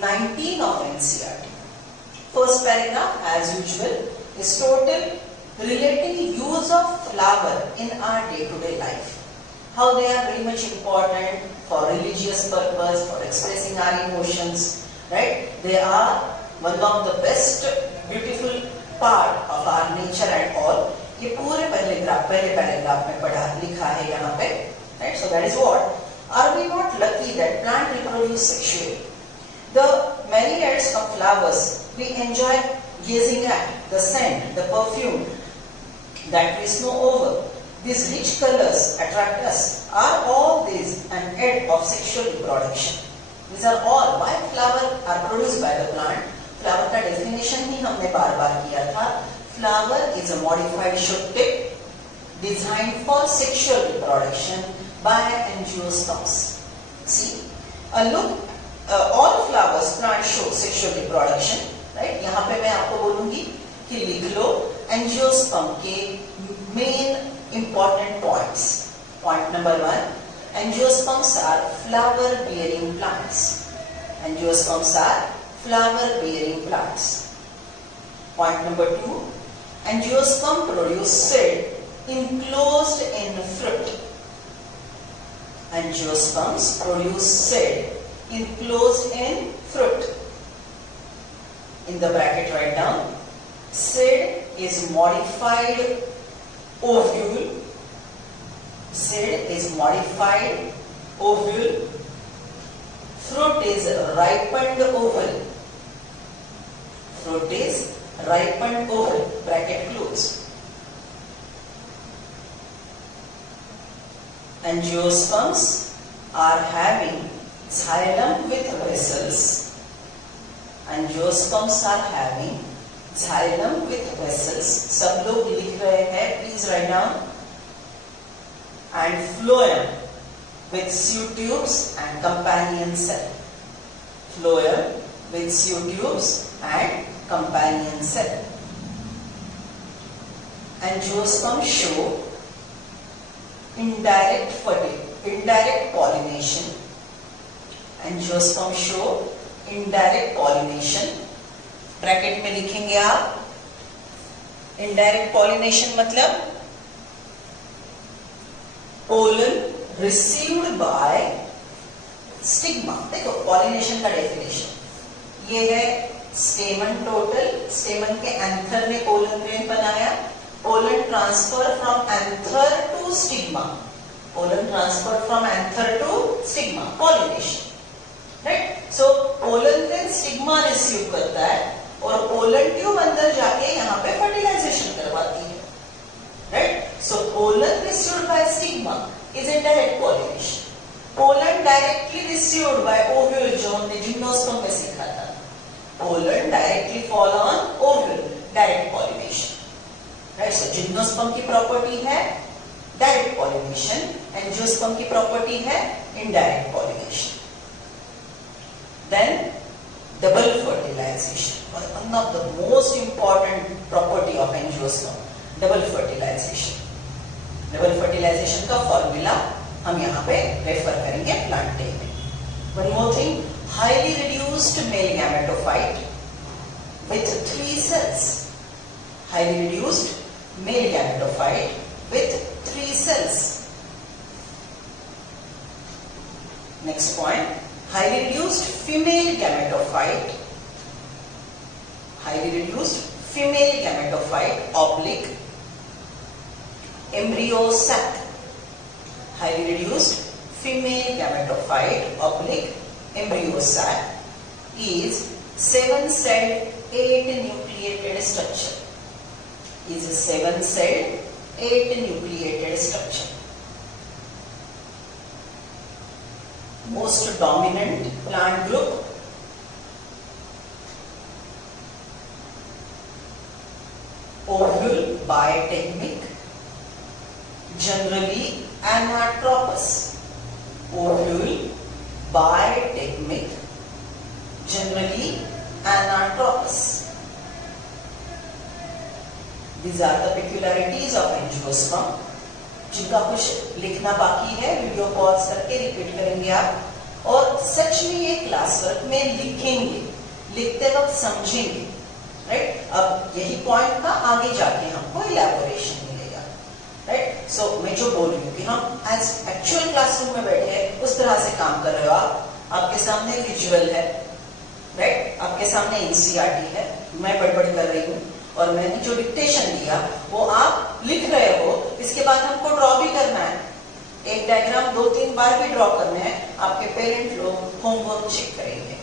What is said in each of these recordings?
19 of NCERT. First paragraph, as usual, is total relating use of flower in our day-to-day life. How they are very much important for religious purpose, for expressing our emotions, right? They are one of the best beautiful part of our nature and all. ये पूरे पहले paragraph में पढ़ा लिखा है यहाँ पे, right? So that is what. Are we not lucky that plant reproduce sexually? The myriads of flowers we enjoy gazing at, the scent, the perfume that we snow over. These rich colors attract us. Are all these an aid of sexual reproduction? These are all. Why flowers are produced by the plant? Flower का definition ही हमने बार किया था. Flower is a modified shoot tip designed for sexual reproduction by angiosperms. See, all flowers plant show sexual reproduction, right? यहाँ पे मैं आपको बोलूँगी कि लिख लो angiosperm के main important points. Point number 1, angiosperms are flower-bearing plants. Angiosperms are flower-bearing plants. Point number 2, angiosperm produce seed enclosed in fruit. Angiosperms produce seed enclosed in fruit. In the bracket write down, seed is modified ovule. Seed is modified ovule. Fruit is ripened ovule. Fruit is ripened ovule. Bracket close. Angiosperms are having xylem with vessels. Angiosperms are having xylem with vessels. सब लोग लिख रहे हैं, please write down. And phloem with pseudotubes and companion cell. Phloem with pseudotubes and companion cell. Angiosperms show indirect pollination. Angiosperms show indirect pollination. Bracket में लिखेंगे आप. Indirect pollination मतलब pollen received by stigma. देखो pollination का definition ये है. Stamen total, stamen के anther ने पोलन ग्रेन बनाया. Pollen transfer from anther to stigma. Pollen transfer from anther to stigma. Pollination, right. So pollen grain stigma receive करता है और पोलन ट्यूब अंदर जाके यहाँ पे फर्टिलाइजेशन करवाती है, right. So pollen received by stigma is indirect pollination. Pollen directly received by ovule, जो हमने जिम्नोस्पर्म में सीखा था. Pollen directly fall on ovule, direct pollination, right. So gymnosperm की प्रॉपर्टी है डायरेक्ट पॉलिनेशन, एंजियोस्पर्म की प्रॉपर्टी है indirect pollination. Then double fertilization, one of the most important property of angiosperm, double fertilization. Double fertilization का formula हम यहाँ पे refer करेंगे plant day में. One more thing, highly reduced male gametophyte with 3 cells. Highly reduced male gametophyte with 3 cells. Next point, highly reduced female gametophyte. Highly reduced female gametophyte oblique embryo sac. Highly reduced female gametophyte oblique embryo sac is 7-celled 8-nucleated structure. Is a 7-celled 8-nucleated structure. Most dominant plant group, ovule biategmic, generally anatropous. Ovule biategmic, generally anatropous. These are the peculiarities of angiosperm. जिनका कुछ लिखना बाकी है video pause करके repeat करेंगे आप. और सच में ये क्लास वर्क में लिखेंगे, लिखते वक्त समझेंगे, राइट। अब यही पॉइंट का आगे जाके हमको इलैबोरेशन मिलेगा, राइट। सो मैं जो बोल रही हूँ कि हम एज एक्चुअल क्लासरूम में बैठे हैं उस तरह से काम कर रहे हो आप। आपके सामने विजुअल है, राइट, आपके सामने एनसीईआरटी है, मैं बड़बड़ कर रही हूँ और मैंने जो डिक्टेशन दिया वो आप लिख रहे हो। इसके बाद हमको ड्रॉ भी करना है, एक डायग्राम 2-3 बार भी ड्रॉ करने हैं। आपके पेरेंट लोग होमवर्क चेक करेंगे,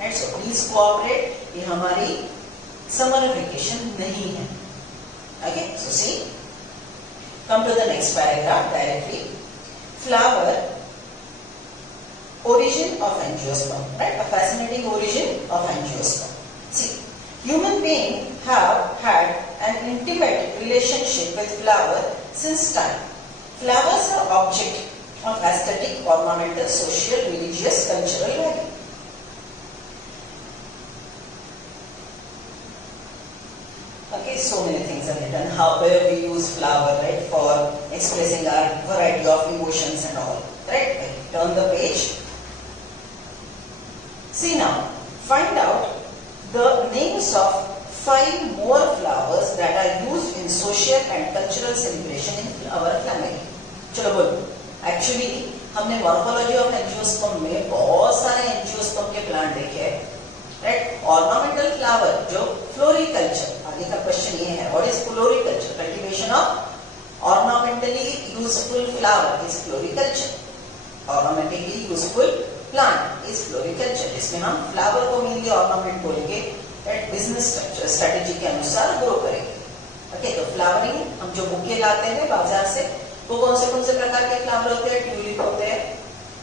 राइट। सो प्लीज कोऑपरेट, ये हमारी समर वेकेशन नहीं है, okay. So see, come to the next paragraph directly. Flower, origin of angiosperm, right? A fascinating origin of angiosperm. See, human beings have had an intimate relationship with flower since time. Flowers are object of aesthetic, ornamental, social, religious, cultural value. Okay, so many things are written. However, we use flower, right, for expressing our variety of emotions and all, right? Turn the page. See now, find out the names of 5 more flowers that are used in social and cultural celebration in our family. चलो बोलो। Actually, हमने morphology of angiosperm में बहुत सारे angiosperm के plant देखे हैं, right? Ornamental flower जो floriculture, आगे का क्वेश्चन ये है, what is floriculture? Cultivation of ornamentally useful flower is floriculture. Ornamentally useful plant is floriculture, जिसमें हम फ्लावर को मेनली ऑर्नामेंट बोलेंगे, बिजनेस स्ट्रेटेजी के अनुसार ग्रो करेंगे, ओके। तो फ्लावरिंग, हम जो बुके लाते हैं बाजार से, वो कौन से प्रकार के फ्लावर होते हैं? ट्यूलिप होते हैं,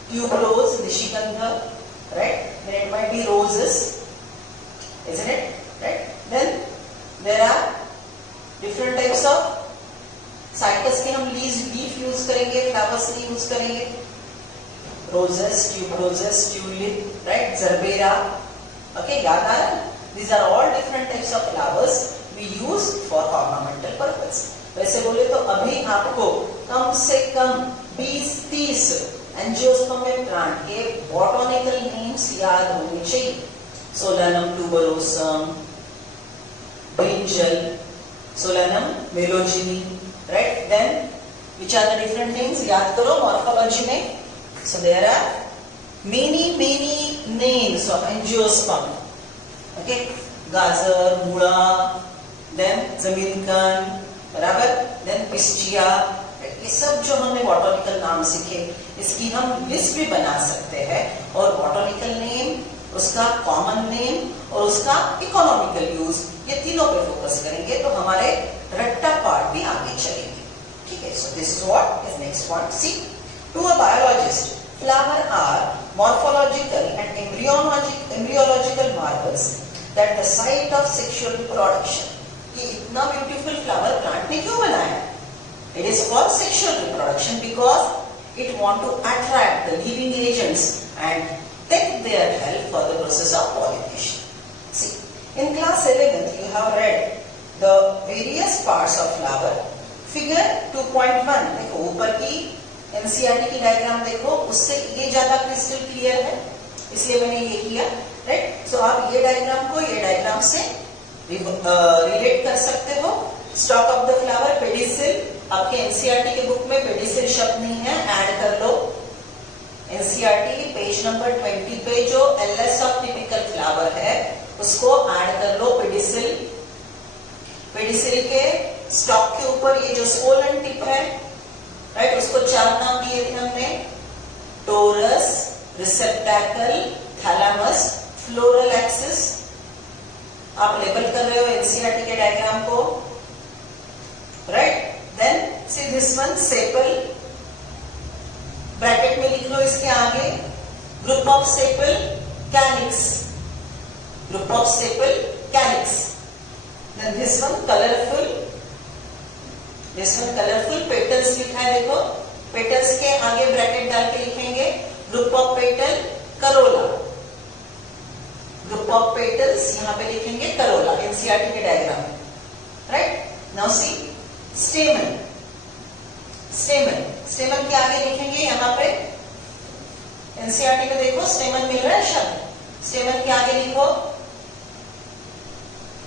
ट्यूबरोज, निशिगंध, right, then it might be roses, isn't it, right. Then there are different types of cycas के हम लीफ यूज करेंगे, फ्लावर्स नहीं यूज करेंगे। Roses, tuberoses, tulip, right, zerbera, okay, याद आ रहा है? These are all different types of flowers we use for ornamental purpose. वैसे बोले तो अभी आपको कम से कम 20-30 एंजियोस्पर्म प्लांट के बॉटनिकल नेम्स याद होने चाहिए। Solanum tuberosum, brinjal, solanum melongena, right. Then which are the different names, याद करो मॉर्फोलॉजी में। So there are many names of angiosperm, okay, गाजर, मूला, then जमीनकन, बराबर, then पिस्टिया, ये सब जो हमने बॉटनिकल नाम सीखे, इसकी हम लिस्ट भी बना सकते हैं, और बॉटनिकल नेम, उसका कॉमन नेम और उसका इकोनॉमिकल यूज, ये तीनों पे फोकस करेंगे तो हमारे रट्टा पार्ट भी आगे चलेंगे, ठीक है। So this is what is next one. See, to a biologist, flower are morphological and embryological marvels that the site of sexual reproduction. ये इतना ब्यूटीफुल फ्लावर प्लांट ने क्यों बनाया? It is for sexual reproduction because it want to attract the living agents and take their help for the process of pollination. See, in class 11th you have read the various parts of flower. Figure 2.1 देखो, ऊपर की NCERT की diagram देखो, उससे ये ज्यादा crystal clear है, इसलिए मैंने ये किया, राइट। सो आप ये डायग्राम को ये डायग्राम से रिलेट कर सकते हो। Stock of the flower, pedicel, आपके एनसीईआरटी के बुक में पेडिसिल शब्द नहीं है, ऐड कर लो। एनसीईआरटी पेज नंबर 20 पे जो एलएस ऑफ टिपिकल फ्लावर है उसको ऐड कर लो, पेडिसिल। पेडिसिल के स्टॉक के ऊपर ये जो स्पोलन टिप है, राइट, उसको 4 नाम दिए थे हमने, torus, receptacle, thalamus, floral axis. आप लेबल कर रहे हो एनसीईआरटी के डायग्राम को, right. Then see this one, sepal, bracket में लिख लो इसके आगे, group of sepal, calyx, group of sepal, calyx. Then this one, colourful, जिसमें कलरफुल पेटल्स लिखा है, देखो पेटल्स के आगे ब्रैकेट डाल के लिखेंगे, group of petal, Corolla, group of petals यहां पे लिखेंगे करोला, एनसीईआरटी के डायग्राम में, राइट। नाउ सी, स्टेमन, स्टेमन के आगे लिखेंगे यहाँ पे एनसीईआरटी में देखो स्टेमन मिल रहा है शब्द, स्टेमन के आगे लिखो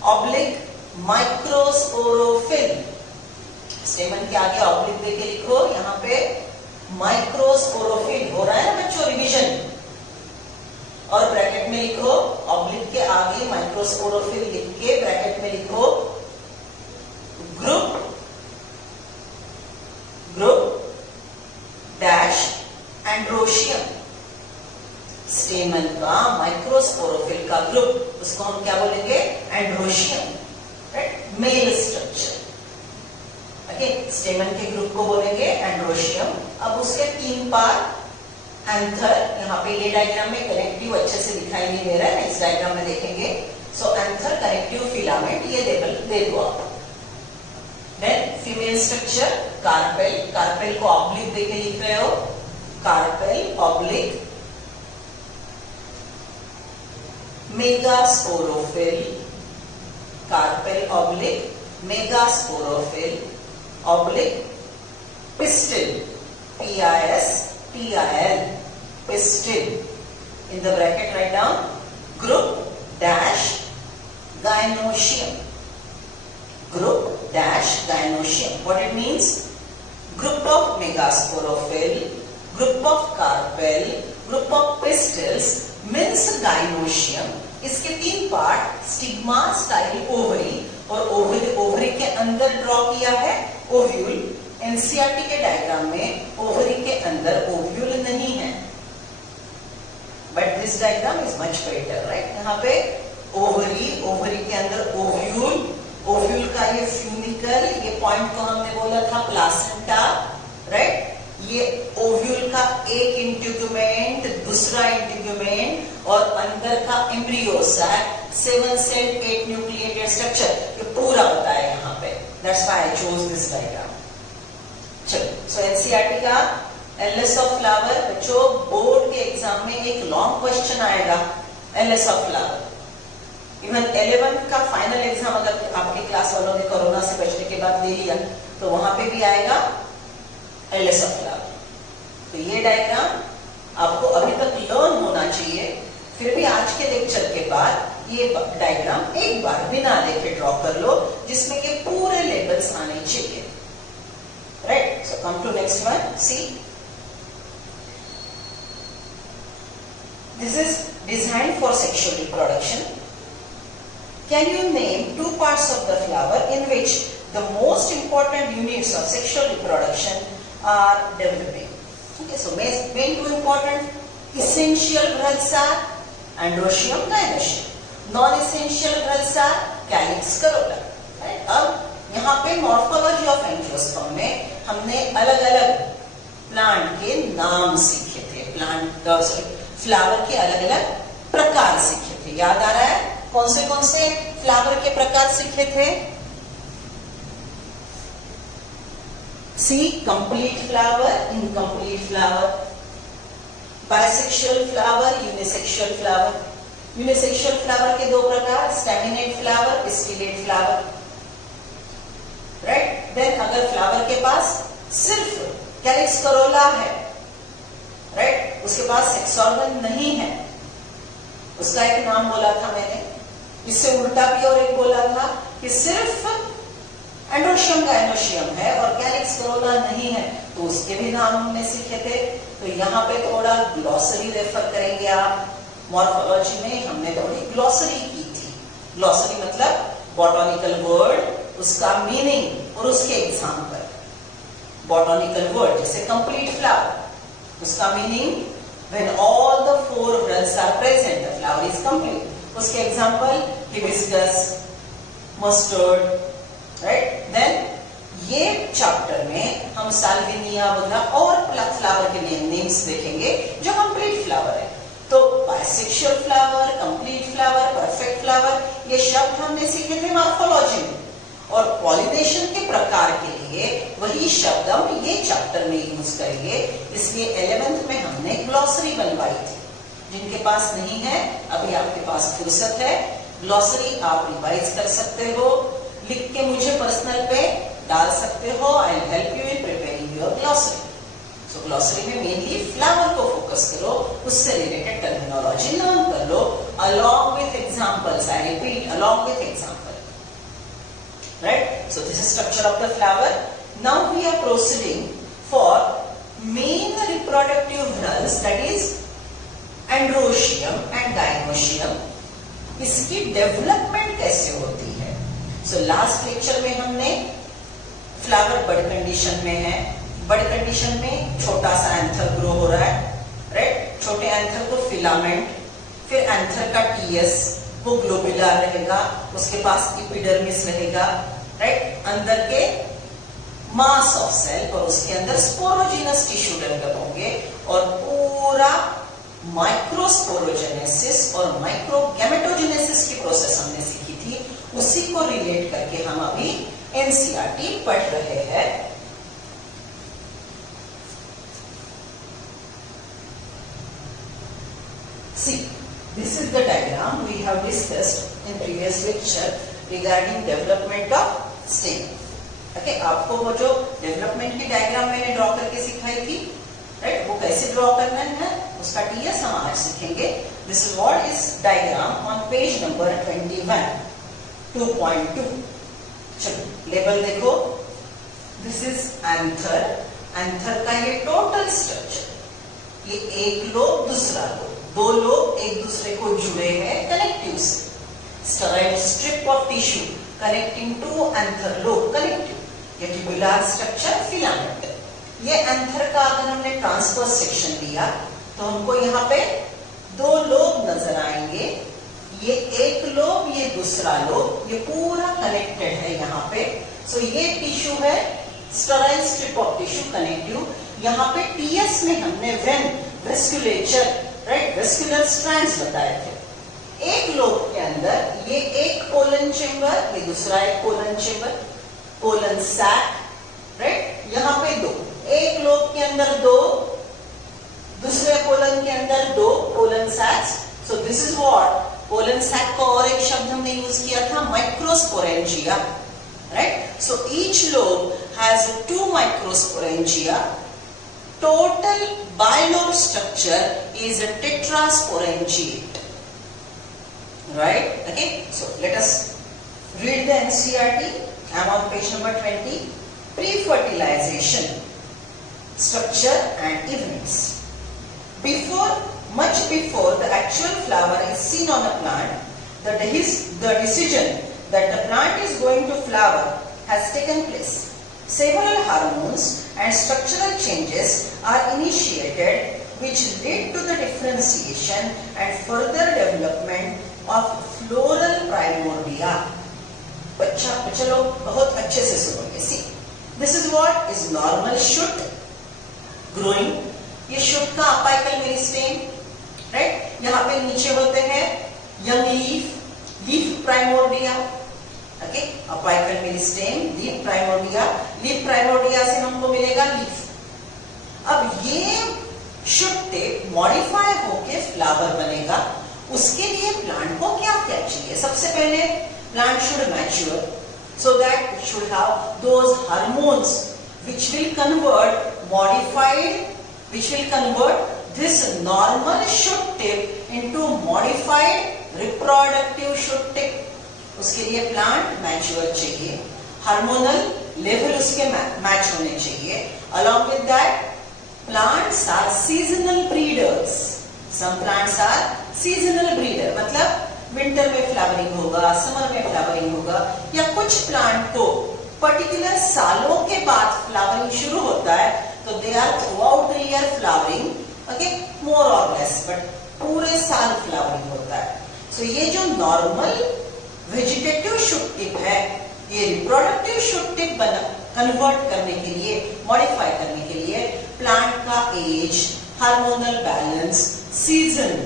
ऑब्लिक माइक्रोस्पोरोफिल, स्टेमन के आगे ऑब्लिक देके लिखो, यहाँ पे माइक्रोस्पोरोफिल हो रहा है ना बच्चों रिवीजन, और ब्रैकेट में लिखो ऑब्लिक के आगे माइक्रोस्पोरोफिल लिख के ब्रैकेट में लिखो ग्रुप डैश एंड्रोशियम, स्टेमन का माइक्रोस्पोरोफिल का ग्रुप, उसको हम क्या बोलेंगे androecium, right, male structure. Okay, stamen के ग्रुप को बोलेंगे एंड्रोशियम। अब उसके 3 पार्ट, एंथर, यहाँ पे ये डायग्राम में कनेक्टिव अच्छे से दिखाई नहीं दे रहा है, नेक्स्ट डायग्राम में देखेंगे। सो एंथर, कनेक्टिव, फिलामेंट, ये लेबल दे दो आप। Then female structure carpel, carpel को ऑब्लिक देके लिख रहे हो, carpel oblique megasporophyll, carpel oblique megasporophyll oblique pistil, PISTIL, pistil. In the bracket write down group dash gynoecium, group dash gynoecium. What it means? Group of megasporophyll, group of carpel, group of pistils means gynoecium. इसके 3 part, stigma, style, ovary, और ovary के अंदर draw किया है ovule. NCERT के diagram में ovary के अंदर ओव्यूल नहीं है, but this diagram is much better, right. यहाँ पे ओवरी के अंदर ओव्यूल, ओव्यूल का ये फ्यूनिकल, ये पॉइंट को हमने बोला था प्लासेंटा, राइट। ये ओव्यूल का एक इंटीग्यूमेंट, दूसरा इंटीग्यूमेंट, और अंदर का embryo sac, 7 cell 8 nucleated structure, ये पूरा होता है यहाँ पे। That's why I chose this diagram. चलो, सो एनसीईआरटी का एलएस ऑफ फ्लावर, बच्चों बोर्ड के एग्जाम में एक लॉन्ग क्वेश्चन आएगा LS of flower. Even 11th का फाइनल एग्जाम अगर आपके क्लास वालों ने कोरोना से बचने के बाद दे लिया तो वहां पे भी आएगा एलएस ऑफ फ्लावर। तो ये डायग्राम आपको अभी तक लर्न होना चाहिए, फिर भी आज के लेक्चर के बाद ये डायग्राम एक बार बिना देखे ड्रॉ कर लो, जिसमें ये पूरे लेबल्स आने चाहिए, right. So come to next one, see this is designed for sexual reproduction. Can you name 2 parts of the flower in which the most important units of sexual reproduction are developing? Okay, so main 2 important essential brachysa, androecium, gynoecium. Non-essential brachysa, calyx, corolla. Right? अब यहाँ पे morphology of angiosperm में हमने अलग-अलग plant के नाम सीखे थे, फ्लावर के अलग-अलग प्रकार सीखे थे। याद आ रहा है कौन से फ्लावर के प्रकार सीखे थे? See complete flower, incomplete flower, bisexual flower, unisexual flower. Unisexual flower के 2 प्रकार, staminate flower, pistillate flower, right. Then अगर फ्लावर के पास सिर्फ कैलिक्स करोला है, राइट, उसके पास सेक्स ऑर्गन नहीं है, उसका एक नाम बोला था मैंने। इससे उल्टा भी और एक बोला था कि सिर्फ एंड्रोशियम गायनोशियम है और कैलिक्स करोला नहीं है, तो उसके भी नाम हमने सीखे थे। तो यहाँ पे थोड़ा ग्लॉसरी रेफर करेंगे आप। मॉर्फोलॉजी में हमने थोड़ी ग्लॉसरी की थी। ग्लॉसरी मतलब बॉटनिकल वर्ड, उसका मीनिंग और उसके एग्जाम्पल। बॉटनिकल वर्ड जैसे कंप्लीट फ्लावर, उसका meaning when all the 4 whorls are present, the flower is complete. उसके example hibiscus, mustard, right. Then ये चैप्टर में हम साल्विनिया वगैरह और फ्लावर के नेम्स देखेंगे जो कंप्लीट फ्लावर है। तो bisexual flower, complete flower, perfect flower, ये शब्द हमने सीखे थे मॉर्फोलॉजी में। और पॉलिनेशन के प्रकार के लिए वही शब्द हम ये चैप्टर में यूज करेंगे, इसलिए 11th में हमने ग्लॉसरी बनवाई थी। जिनके पास नहीं है, अभी आपके पास फुर्सत है, ग्लॉसरी आप रिवाइज कर सकते हो, लिख के मुझे पर्सनल पे डाल सकते हो। I will help you in preparing your glossary. So glossary में मेनली फ्लावर को फोकस करो, उससे रिलेटेड टर्मिनोलॉजी लर्न कर लो along with examples. I repeat, along with example. Right? So this is structure of the flower. Now we are proceeding for main reproductive cells, that is androecium and gynoecium. इसकी development कैसे होती है? So last lecture में हमने flower bud condition में है, बड condition में छोटा सा एंथर ग्रो हो रहा है, राइट? छोटे एंथर को फिलामेंट, फिर एंथर का टीएस वो ग्लोबुलर रहेगा, उसके पास एपिडर्मिस रहेगा, राइट? अंदर के मास ऑफ सेल और उसके अंदर स्पोरोजिनस टिश्यू डेवलप होंगे और पूरा माइक्रोस्पोरोजेनेसिस और माइक्रोगैमेटोजेनेसिस की प्रोसेस हमने सीखी थी, उसी को रिलेट करके हम अभी एनसीईआरटी पढ़ रहे हैं। See, this is the diagram we have discussed in previous lecture regarding development of stem. Okay, आपको वो जो डेवलपमेंट की डायग्राम मैंने ड्रॉ करके सिखाई थी, राइट? वो कैसे ड्रॉ करना है उसका टीएस हम आज सीखेंगे। This is what is diagram on page number 21 2.2। चलो लेबल देखो, दिस इज एंथर, एंथर का ये टोटल स्ट्रक्चर, ये एक लोब दूसरा लोब, दो लोब एक दूसरे को जुड़े हैं कनेक्टिव से, sterile strip of tissue connecting to anther lobe connective, ये ट्यूबुलर स्ट्रक्चर फिलामेंट। ये एंथर का अगर हमने ट्रांसवर्स सेक्शन लिया तो हमको यहाँ पे दो लोब नजर आएंगे, ये एक लोब ये दूसरा लोब, ये पूरा कनेक्टेड है यहाँ पे। सो ये टिश्यू है sterile strip of tissue connective, यहाँ पे टीएस में हमने वेन वेस्कुलेचर, राइट, वेस्कुलर स्ट्रैंड्स बताए थे। एक लोब के अंदर ये एक पोलन चेंबर, ये दूसरा एक pollen chamber, pollen sac, right, यहाँ पे दो, एक लोब के अंदर दो, दूसरे पोलन के अंदर दो pollen sacs. So this is what pollen sac का और एक शब्द हमने यूज किया था microsporangia, right? So each lobe has 2 microsporangia, total bilobe structure is a tetrasporangiate, right? Okay, so let us read the NCERT. I am on page number 20. Pre-fertilization, structure and events. Much before the actual flower is seen on a plant, the decision that the plant is going to flower has taken place. Several hormones and structural changes are initiated which lead to the differentiation and further development of floral primordia. बच्चा चलो बहुत अच्छे से सुनोगे। See, this is what is normal shoot growing. ये shoot का apical meristem, right? यहाँ पे नीचे होते हैं young leaf, leaf primordia, okay, apical meristem, leaf primordia, leaf primordia से हमको मिलेगा लीफ। अब ये शुट टिप मॉडिफाई होके फ्लावर बनेगा, उसके लिए प्लांट को क्या क्या चाहिए? सबसे पहले plant should mature, so that it should have those hormones which will convert modified, which will convert this normal shoot tip into modified reproductive shoot tip. उसके लिए प्लांट मैच्योर चाहिए, हार्मोनल लेवल उसके मैच होने चाहिए। Along with that plants are seasonal breeders, some plants are seasonal breeder, मतलब winter में flowering होगा, summer में फ्लावरिंग होगा, या कुछ प्लांट को पर्टिकुलर सालों के बाद फ्लावरिंग शुरू होता है, तो they are throughout the year flowering, okay, more or less, but पूरे साल फ्लावरिंग होता है। सो ये जो नॉर्मल वेजिटेटिव शुट टिप है, ये रिप्रोडक्टिव शुट टिप कन्वर्ट करने के लिए, मॉडिफाई करने के लिए प्लांट का age, hormonal balance, season,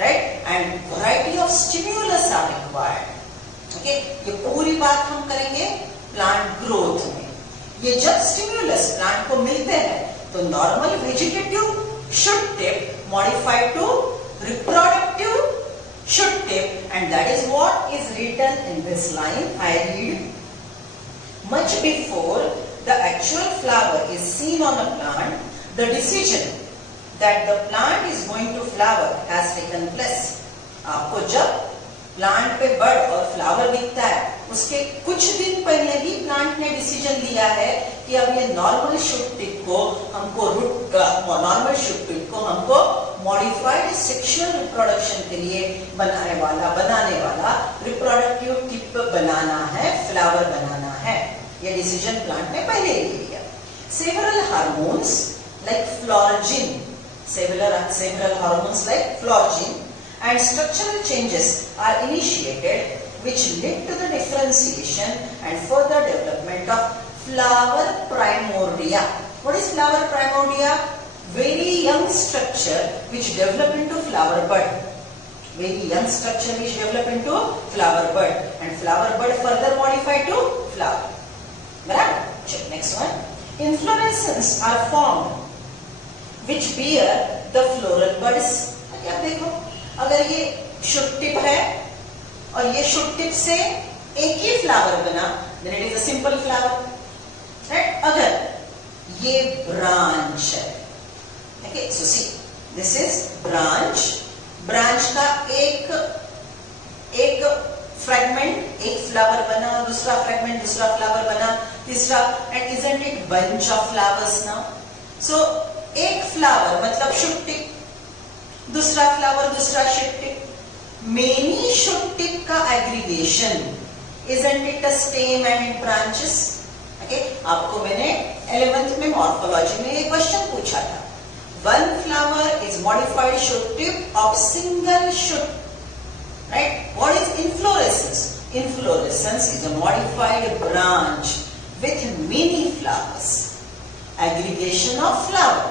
right, and variety of stimulus are required. Okay, ये पूरी बात हम करेंगे प्लांट ग्रोथ में। ये जब स्टिम्युलस प्लांट को मिलते हैं तो normal vegetative shoot tip modified to reproductive should tip, and that is what is written in this line. I read, much before the actual flower is seen on a plant, The decision that the plant is going to flower has taken place. आपको जब plant पे बड और flower दिखता है, उसके कुछ दिन पहले ही प्लांट ने डिसीजन लिया है कि अब ये नॉर्मल शूट टिप को हमको नॉर्मल शूट टिप को हमको मॉडिफाइड सेक्सुअल रिप्रोडक्शन के लिए बनाने वाला रिप्रोडक्टिव टिप बनाना है, फ्लावर बनाना है। ये डिसीजन प्लांट ने पहले ही लिया। Several hormones like florigen, several hormones like florigine and structural changes are initiated which lead to the differentiation and further development of flower primordia. What is flower primordia? Very young structure which develop into flower bud. Very young structure which develop into flower bud and flower bud further modified to flower. Right? Check next one. Inflorescence are formed which bear the floral buds. अब देखो, अगर ये shoot tip है और ये shoot tip से एक ही flower बना, then it is a simple flower, right? अगर ये ब्रांच है, okay, so see, this is branch. Branch का एक फ्रेगमेंट, एक फ्लावर बना, दूसरा फ्रेगमेंट, दूसरा फ्लावर बना, तीसरा, and isn't it bunch of flowers now? So एक फ्लावर मतलब शूट टिप, दूसरा फ्लावर, दूसरा shoot tip, many shoot tip का aggregation, isn't it a stem and branches? Okay, आपको मैंने 11th में मॉर्फोलॉजी में एक क्वेश्चन पूछा था. One flower is modified shoot tip of single shoot. Right? What is inflorescence? Inflorescence is a modified branch with many flowers. Aggregation of flower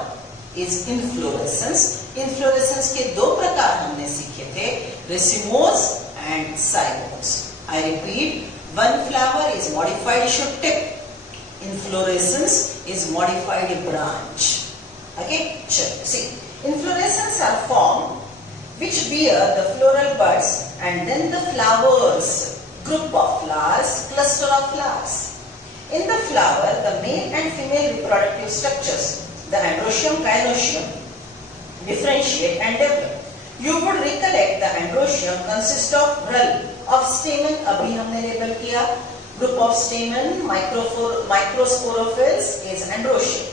is inflorescence. Inflorescence के दो प्रकार हमने सीखे थे, racemose and cymose. I repeat, one flower is modified shoot tip. Inflorescence is modified branch. Okay, sure. See, inflorescence are formed which bear the floral buds and then the flowers, group of flowers, cluster of flowers. In the flower, the male and female reproductive structures, the androecium, gynoecium, differentiate and develop. You would recollect the androecium consists of rel of stamen, अभी हमने label किया, group of stamen, microsporophylls is androecium.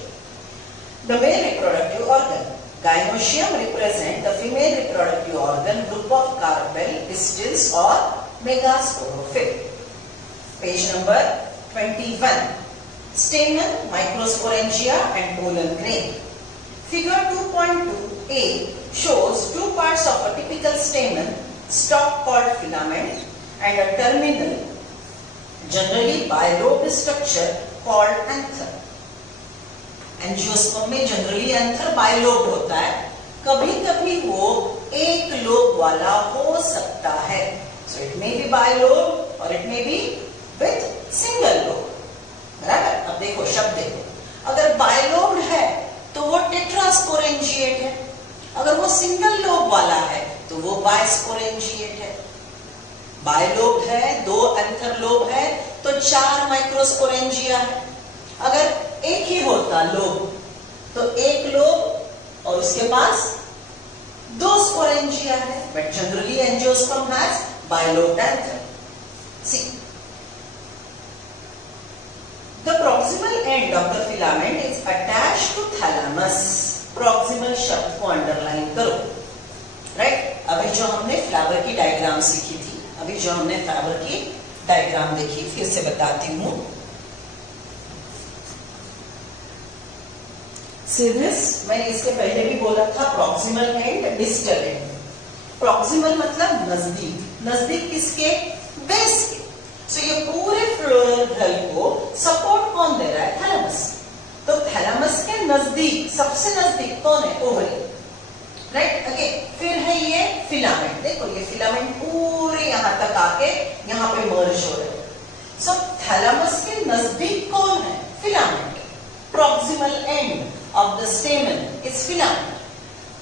The male reproductive organ. Gynoecium represent the female reproductive organ, group of carpel, pistils or megasporophyll. Page number 21. Stamen, microsporangia and pollen grain. Figure 2.2a shows two parts of a typical stamen, stalk called filament and a terminal, generally bilobed structure called anther. Angiosperm में generally anther bilobe होता है, कभी कभी वो एक lobe वाला हो सकता है. So it may be bilobe or it may be with single lobe. बराबर. अब देखो शब्द देखो, अगर बाइलोब्ड है तो वो टेट्रास्पोरेंजिएट है, अगर वो सिंगल लोब वाला है तो वो बाइस्पोरेंजिएट है. बाइलोब्ड है, दो एंथर लोब है तो 4 माइक्रोस्पोरेंजिया है. अगर एक ही होता लोब तो एक लोब और उसके पास 2 स्पोरेंजिया है. But generally angiosperm has bilobed anther. See, the proximal end of the filament is attached to thalamus. Proximal शब्द को अंडरलाइन करो. राइट? अभी जो हमने फ्लावर की डायग्राम सीखी थी, अभी जो हमने फ्लावर की डायग्राम देखी, फिर से बताती हूं. सीरियस, मैंने इसके पहले भी बोला था, proximal and distal end. Proximal मतलब नजदीक, नजदीक किसके? बेस के. सो ये पूरे फ्लोरल ढल को सपोर्ट कौन दे रहा है? थैलेमस. तो थैलेमस के नजदीक, सबसे नजदीक कौन है? ओवरी. राइट? ओके. फिर है ये फिलामेंट. देखो ये फिलामेंट पूरे यहां तक आके यहां पे मर्ज हो रहे हैं. सो थैलेमस के नजदीक कौन है? Filament. Proximal and of the stamen is filament.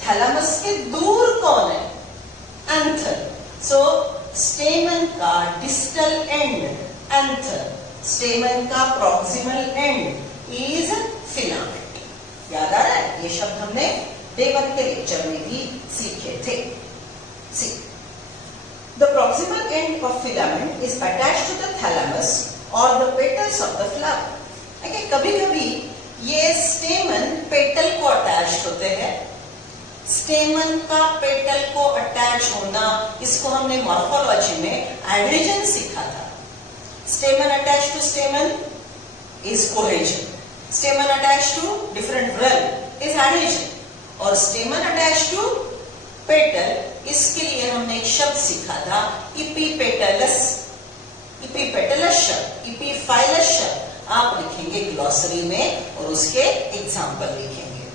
Thalamus के दूर कौन है? anther. So stamen का distal end anther, stamen का proximal end is filament. याद आ रहा है? ये शब्द हमने डे 1 के लेक्चर में भी सीखे थे. See, the proximal end of filament is attached to the thalamus or the petals of the flower. Okay, कभी-कभी ये स्टेमन पेटल को अटैच होते हैं. स्टेमन का पेटल को अटैच होना, इसको हमने मॉर्फोलॉजी में एडहेजन सीखा था. Stamen attach to stamen is cohesion. Stamen attached to different valve is adhesion. और stamen attached to petal, इसके लिए हमने एक शब्द सीखा था epipetalous. epipetalous शब्द, epiphyllous शब्द आप लिखेंगे ग्लॉसरी में और उसके एग्जाम्पल लिखेंगे.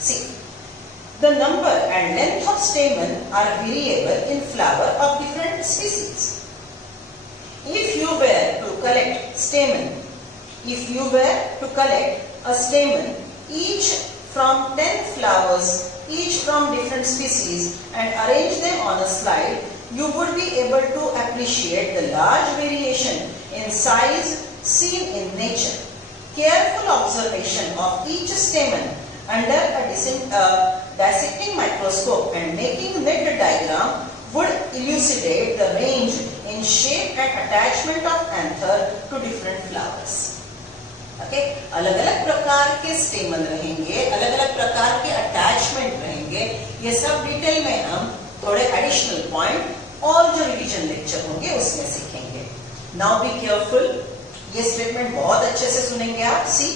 See, the number and length of stamen are variable in flower of different species. If you were to collect a stamen, each from 10 flowers, each from different species, and arrange them on a slide, you would be able to appreciate the large variation in size seen in nature. Careful observation of each stamen under a dissecting microscope and making net diagram would elucidate the range in shape and attachment of anther to different flowers. Okay? अलग अलग प्रकार के स्टेमन रहेंगे, अलग अलग प्रकार के attachment रहेंगे. ये सब डिटेल में हम थोड़े एडिशनल पॉइंट और जो रिवीजन लेक्चर होंगे उसमें सीखेंगे. Now be careful. ये स्टेटमेंट बहुत अच्छे से सुनेंगे आप. सी,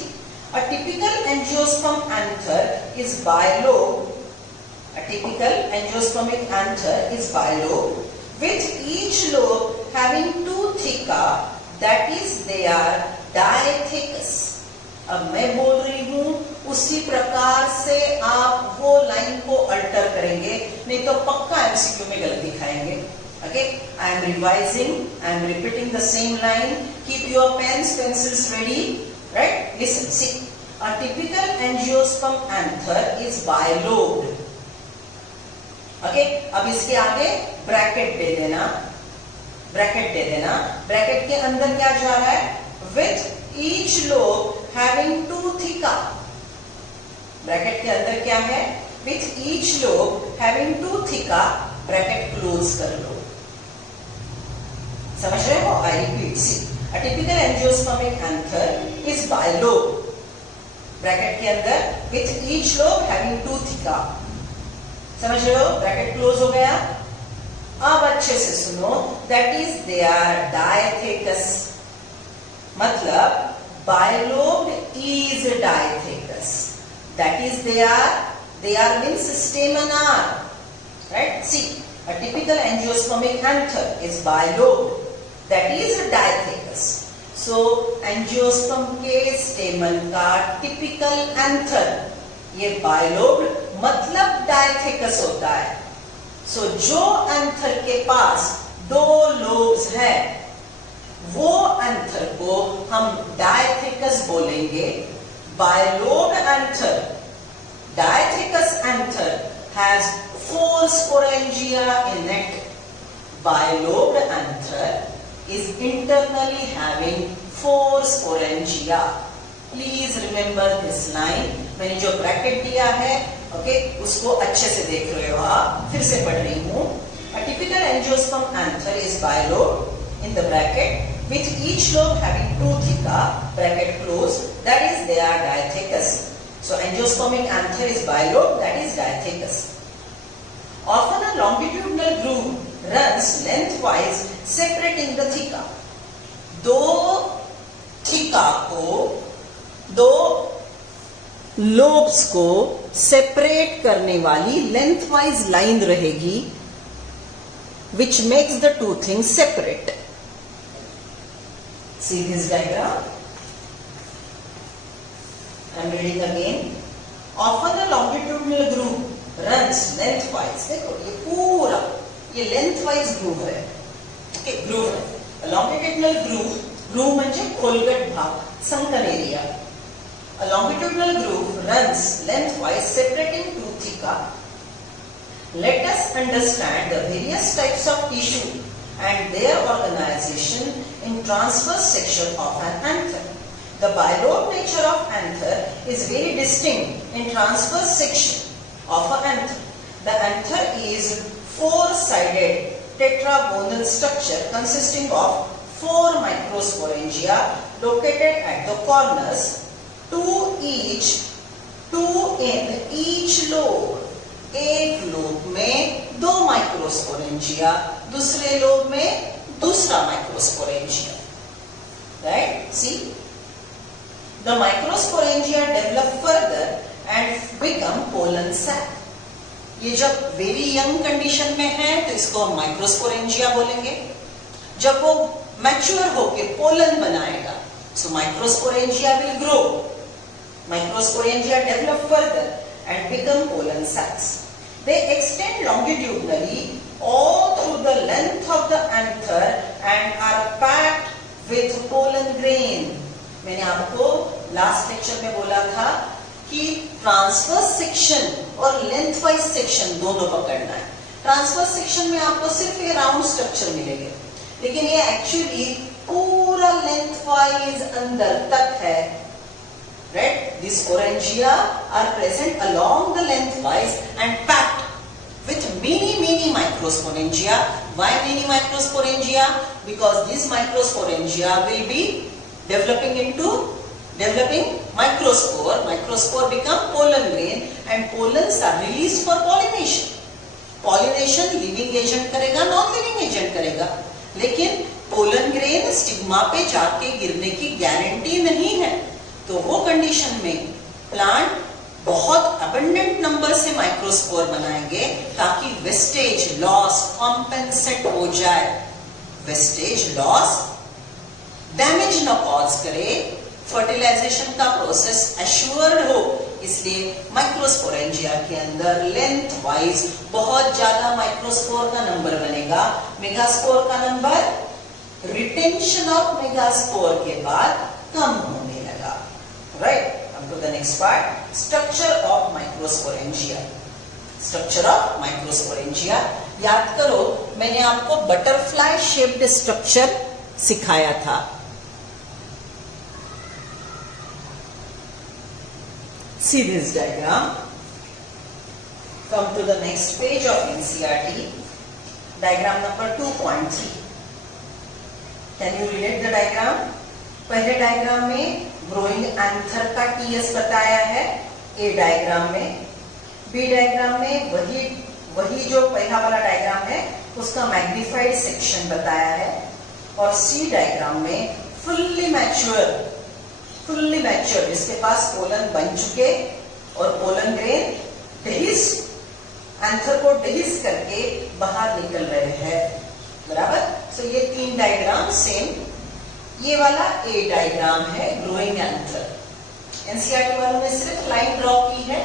a typical angiosperm anther is bilobe. A typical angiospermic anther is bilobe, with each lobe having two theca, that is they are diathecous. अब मैं बोल रही हूँ उसी प्रकार से आप वो लाइन को अल्टर करेंगे, नहीं तो पक्का एमसीक्यू में गलती खाएंगे. Okay, I am revising, I am repeating the same line. Keep your pens, pencils ready. Right? Listen, see. A typical angiosperm anther is bilobed. Okay, अब इसके आगे ब्रैकेट दे देना. ब्रैकेट के अंदर क्या जा रहा है? With each lobe having two theca. Bracket के अंदर क्या है? With each lobe having two theca. Bracket close कर लो. समझ रहे हो? I repeat. See, a typical angiospermic anther is bilobe. Bracket के अंदर with each lobe having two theca. समझ रहे हो? ब्रैकेट क्लोज हो गया. अब अच्छे से सुनो. That is they are diathecous. मतलब bilobed is diathecous. That is they are means stamenar. Right? See, a typical angiospermic anther is bilobed. That is diathecous. So angiosperm के स्टेमन का typical anther ये bilobed मतलब diathecous होता है. So जो anther के पास दो lobes है वो anther को हम diathecous बोलेंगे. Bilobed anther, diathecous anther has 4 sporangia in it. Bilobed anther is internally having 4 sporangia. Please remember this line. मैंने जो ब्रैकेट दिया है, ओके, उसको अच्छे से देख रहे हो आप. फिर से पढ़ रही हूँ. A typical angiosperm anther is bilobed in the bracket with each lobe having two theca, bracket close. That is, they are diathecous. So angiospermic anther is bilobed, that is diathecous. Often a longitudinal groove runs lengthwise separating the theca. दो theca को, दो lobes को separate करने वाली lengthwise line रहेगी, which makes the two things separate. See this diagram. I am reading again. Often a longitudinal groove runs lengthwise. देखो ये पूरा ये lengthwise groove है. Okay, groove है. A longitudinal groove म्हणजे खोलगट भाग, sunken area. A longitudinal groove runs lengthwise separating two theca. Let us understand the various types of tissue and their organization in transverse section of an anther. The bilobed nature of anther is very distinct in transverse section of an anther. The anther is four-sided tetragonal structure consisting of 4 microsporangia located at the corners, two in each lobe. एक lobe में 2 microsporangia, दूसरे lobe में दूसरा microsporangia. Right? See, the microsporangia develop further and become pollen sac. ये जब very young condition में है तो इसको हम माइक्रोस्पोरेंजिया बोलेंगे. जब वो मैच्योर होके पोलन बनाएगा, so microsporangia will grow. Microsporangia develop further and become pollen sacs. They extend longitudinally all through the length of the anther and are packed with pollen grain. मैंने आपको लास्ट लेक्चर में बोला था कि transverse section और length wise section दोनों पकड़ना है. ट्रांसवर्स सेक्शन में आपको सिर्फ ये राउंड स्ट्रक्चर मिलेंगे, लेकिन ये एक्चुअली पूरा लेंथ वाइज अंदर तक है. Right? These sporangia are present along the lengthwise and packed with many microsporangia. Why many microsporangia? Because these microsporangia will be developing microspore. Microspore become pollen grain and pollens are released for pollination. Pollination living agent करेगा, non living agent करेगा, लेकिन pollen grain stigma पे जाके गिरने की guarantee नहीं है. तो वो कंडीशन में प्लांट बहुत अबंडेंट नंबर से माइक्रोस्पोर बनाएंगे ताकि वेस्टेज लॉस कॉम्पेंसेट हो जाए. वेस्टेज लॉस डैमेज न कॉज करे, फर्टिलाइजेशन का प्रोसेस एश्योर्ड हो. इसलिए माइक्रोस्पोरेंजिया के अंदर लेंथ वाइज बहुत ज्यादा माइक्रोस्पोर का नंबर बनेगा. मेगास्पोर का नंबर रिटेंशन ऑफ मेगास्पोर के बाद कम होने लगा. Right? Come to the next part. Structure of microsporangia. Structure of microsporangia. याद करो, मैंने आपको बटरफ्लाई शेप्ड स्ट्रक्चर सिखाया था. See this diagram. Come to the next page of NCERT. Diagram number 2.3. Can you relate the diagram? पहले diagram में growing anther का TS बताया है ए डायग्राम में. बी डायग्राम में वही जो पहला वाला डायग्राम है उसका मैग्नीफाइड सेक्शन बताया है. और सी डायग्राम में फुल्ली मैच्योर जिसके पास पोलन बन चुके और पोलन ग्रेन डेहिस एंथर को डेहिस करके बाहर निकल रहे हैं. बराबर. सो ये 3 डायग्राम सेम. ये वाला ए डायग्राम है ग्रोइंग एंथर. एनसीईआरटी वालों ने सिर्फ लाइन ड्रॉ की है,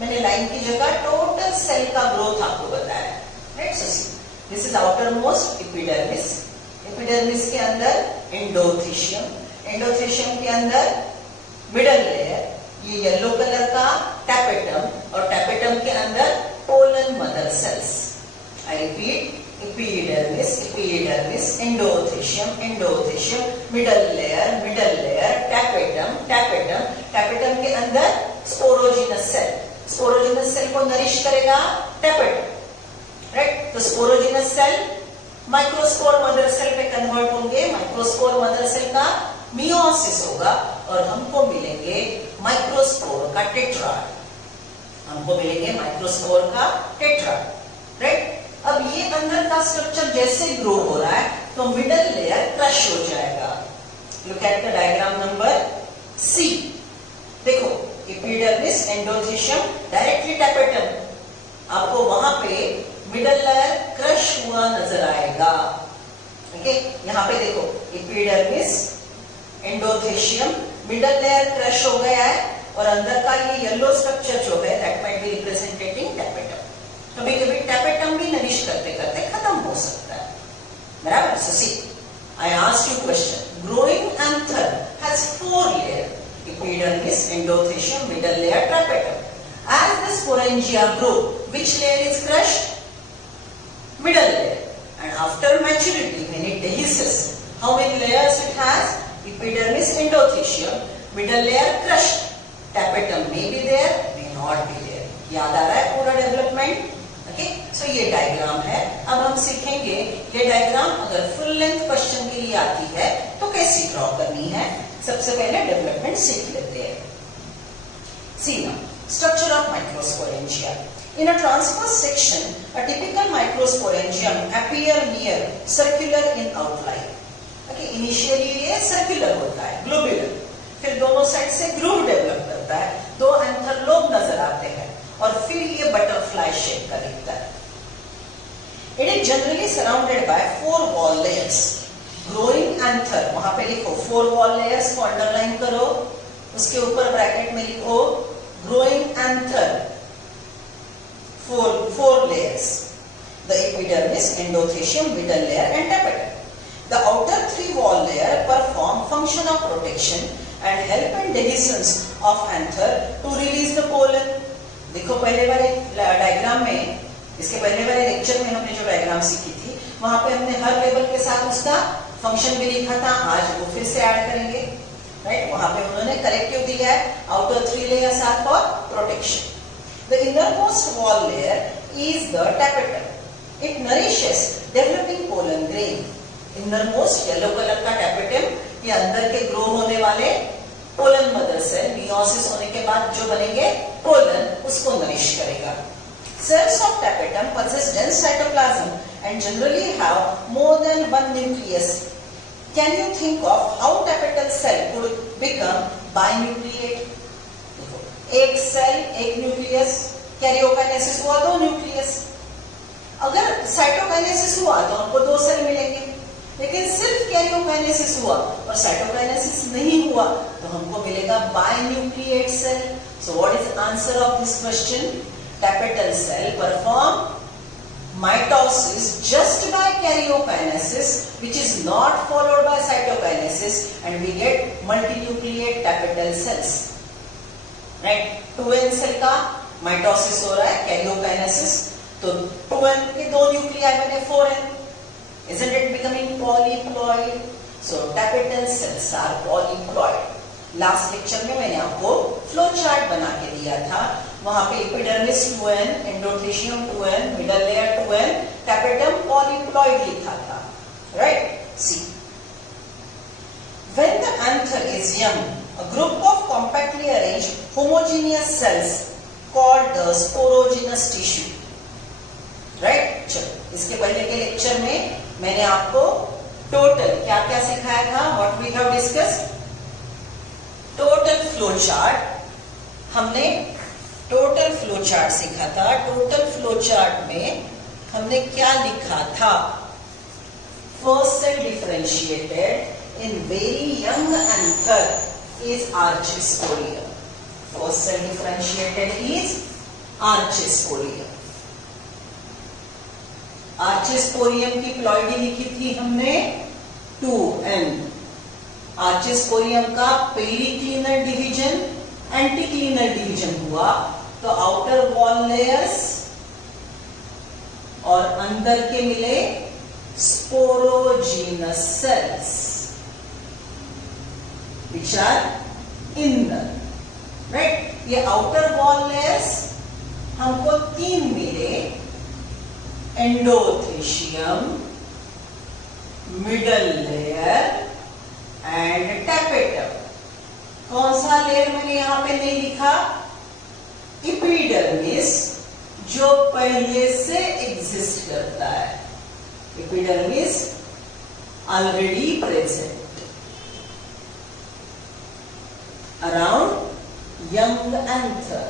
मैंने लाइन की जगह टोटल सेल का ग्रोथ आपको बताया. Right? So this is outer most epidermis. Epidermis के अंदर एंडोथेशियम, एंडोथेशियम के अंदर मिडल लेयर, ये येलो कलर का टैपेटम, और टैपेटम के अंदर pollen mother cells. I repeat, epidermis, endothecium, middle layer, tapetum के अंदर स्पोरोजिनस सेल को नरिश करेगा tapetum. राइट? तो sporogenous cell microspore mother cell पे कन्वर्ट होंगे. माइक्रोस्पोर मदर सेल का मियोसिस होगा और हमको मिलेंगे माइक्रोस्पोर का टेट्रा. राइट? अब ये अंदर का स्ट्रक्चर जैसे ग्रो हो रहा है तो मिडल लेयर क्रश हो जाएगा. Look at the diagram number C. देखो, एपिडर्मिस, एंडोथेशियम, डायरेक्टली टैपेटम, आपको वहां पे मिडल लेयर क्रश हुआ नजर आएगा. ओके, यहाँ पे देखो, epidermis, endothecium, middle layer crush हो गया है और अंदर का ये येलो स्ट्रक्चर जो है that might be representing tapetum. कभी कभी टैपेटम भी नरिश करते करते खत्म हो सकता है. बराबर. So see, I asked you question. Growing anther has 4 layer: epidermis, endothecium, middle layer, tapetum. As the sporangia grow, which layer is crushed? Middle layer. And after maturity, when it dehisces, how many layers it has? Epidermis, endothecium, middle layer crushed. Tapetum may be there, may not be there. याद आ रहा है पूरा development? Okay, सो ये diagram है. अब हम सीखेंगे ये डायग्राम अगर फुल लेंथ क्वेश्चन के लिए आती है तो कैसे ड्रॉ करनी है. सबसे पहले डेवलपमेंट सीख लेते हैं. See now, structure of microsporangia. In a transverse section, a typical microsporangium appear near circular in outline. Okay, initially ये circular होता है, globular. फिर दोनों साइड से ग्रूव डेवलप करता है, दो एंथर लोब नजर आते हैं और फिर ये बटरफ्लाई शेप का दिखता है. It is generally surrounded by 4 wall layers. Growing anther, वहां पे लिखो 4 wall layers को अंडरलाइन करो, उसके ऊपर ब्रैकेट में लिखो growing anther, 4 layers. The epidermis, endothecium, middle layer and tapetum. The outer 3 wall layer perform function of protection and help in dehiscence of anther to release the pollen. देखो पहले वाले diagram में, इसके पहले वाले लेक्चर में हमने जो डायग्राम सीखी थी वहां पे हमने हर लेवल के साथ उसका फंक्शन भी लिखा था. आज वो फिर से ऐड करेंगे. राइट, वहां पे उन्होंने करेक्टिव दिया है. Outer 3 layers are for protection. The innermost wall layer is the tapetum. It nourishes developing pollen grain. Innermost yellow colour का tapetum, ये अंदर के ग्रो होने वाले पोलन मदर सेल, मियोसिस होने के बाद जो बनेंगे पोलन, उसको नरिश करेगा. Cells of tapetum possess dense cytoplasm and generally have more than 1 nucleus. Can you think of how tapetal cell could become binucleate? एक सेल एक न्यूक्लियस, कैरियोकाइनेसिस हुआ 2 न्यूक्लियस. अगर साइटोकाइनेसिस हुआ तो हमको 2 सेल मिलेंगे, लेकिन सिर्फ कैरियोकाइनेसिस हुआ और साइटोकाइनेसिस नहीं हुआ तो हमको मिलेगा binucleate cell. So what is answer of this question? Tapetal cell perform mitosis just by karyokinesis, which is not followed by cytokinesis, and we get multinucleate tapetal cells. Right? 2n cell का mitosis हो रहा है, karyokinesis, तो 2n के 2 nuclei बने 4n. Isn't it becoming polyploid? So tapetal cells are polyploid. Last lecture में मैंने आपको फ्लो चार्ट बना के दिया था. वहां पे epidermis 2n, endothecium 2n, middle layer 2n, tapetum polyploid लिखा था. Right? See. When the anther is young, a group of compactly arranged homogeneous cells called the sporogenous tissue. Right? चलो, इसके पहले के लेक्चर में मैंने आपको टोटल क्या क्या सिखाया था? What we have discussed? Total flow chart. हमने टोटल फ्लो चार्ट सीखा था. टोटल फ्लो चार्ट में हमने क्या लिखा था? First cell differentiated in very young anther is archisporium. First cell differentiated is archisporium. Archisporium की प्लॉइडी लिखी थी हमने 2n. आर्चिस्पोरियम का पेरिक्लिनल डिवीजन, एंटीक्लिनल डिवीजन हुआ तो आउटर वॉल लेयर्स और अंदर के मिले sporogenous cells which are inner. Right? ये आउटर वॉल लेयर्स हमको 3 मिले, endothecium, middle layer and tapetum. कौन सा लेयर मैंने यहां पे नहीं लिखा? एपिडर्मिस, जो पहले से एग्जिस्ट करता है. Epidermis already present around young anther.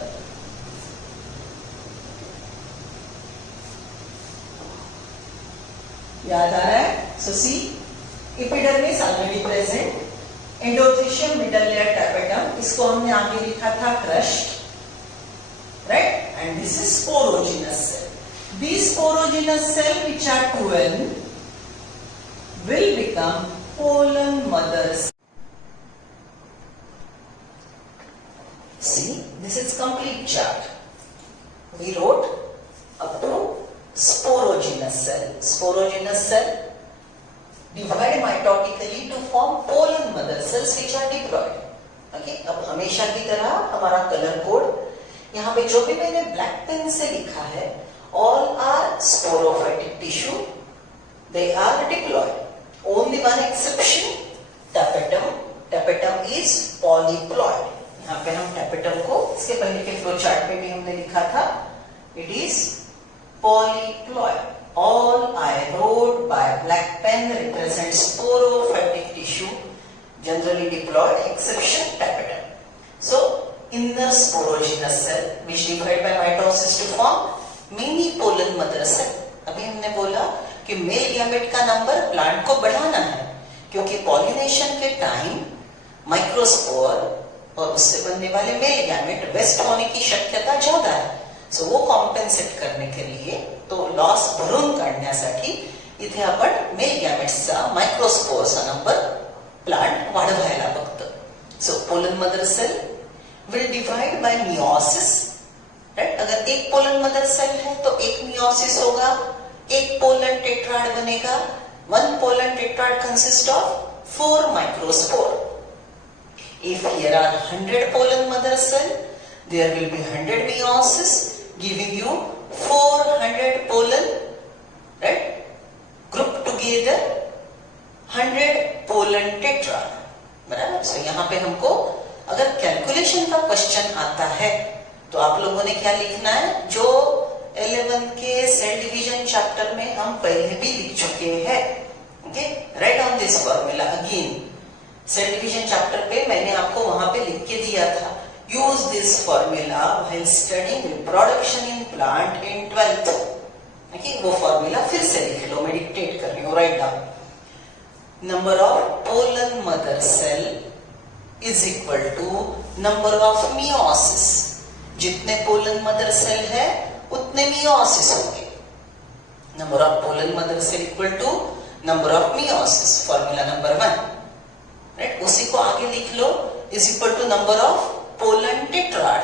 याद आ रहा है? So see, epidermis already present, endothecium, middle layer, tapetum. इसको हमने आगे लिखा था crushed, right? And this is sporogenous cell. These sporogenous cell which are 2n will become pollen mothers. See, this is complete chart. We wrote up to sporogenous cell. Sporogenous cell divide mitotically to form pollen mother cells which are diploid. Okay, अब हमेशा की तरह हमारा colour code यहाँ पे जो भी मैंने ब्लैक पेन से लिखा है, all are sporophytic tissue, they are diploid. Only one exception, tapetum. Tapetum is polyploid. यहाँ पे हम tapetum को इसके पहले के फ्लो चार्ट पे भी हमने लिखा था, it is polyploid. All I wrote by black pen represent sporophytic tissue, generally diploid, exception tapetum. So inner sporogenous cell which divide by mitosis to form mini pollen mother cell. अभी हमने बोला कि male gamete का number plant को बढ़ाना है, क्योंकि pollination के टाइम माइक्रोस्पोर और उससे बनने वाले मेल गैमेट वेस्ट होने की शक्यता ज्यादा है. सो वो कॉम्पेन्सेट करने के लिए, तो लॉस भरून काढण्यासाठी इथे आपण मेल गॅमेट्सचा मायक्रोस्पोरचा नंबर प्लांट वाढवायला बघतो. So pollen mother cell will divide by meiosis, right. अगर एक पोलन मदर सेल है तो एक मियोसिस होगा, एक पोलन टेट्राड बनेगा. One pollen tetrad consist of 4 microspore. If here are 100 pollen mother cell, there will be 100 meiosis, giving you 400 pollen, right? Group together 100 pollen tetrad, बराबर. So यहाँ पे हमको अगर कैलकुलेशन का क्वेश्चन आता है तो आप लोगों ने क्या लिखना है, जो 11 के सेल डिवीजन चैप्टर में हम पहले भी लिख चुके हैं. Okay, write on this formula again. Cell division chapter पे मैंने आपको वहां पे लिख के दिया था, use this formula while studying reproduction in plant in 12th. Okay, वो फॉर्मूला फिर से लिख लो, मैं डिक्टेट कर रही हूँ. Write down. Number of pollen mother cell is equal to number of meiosis. जितने पोलन मदर सेल है उतने मियोसिस होंगे. Number of pollen mother cell equal to number of meiosis, formula number 1, right. उसी को आगे लिख लो, is equal to number of pollen tetrad.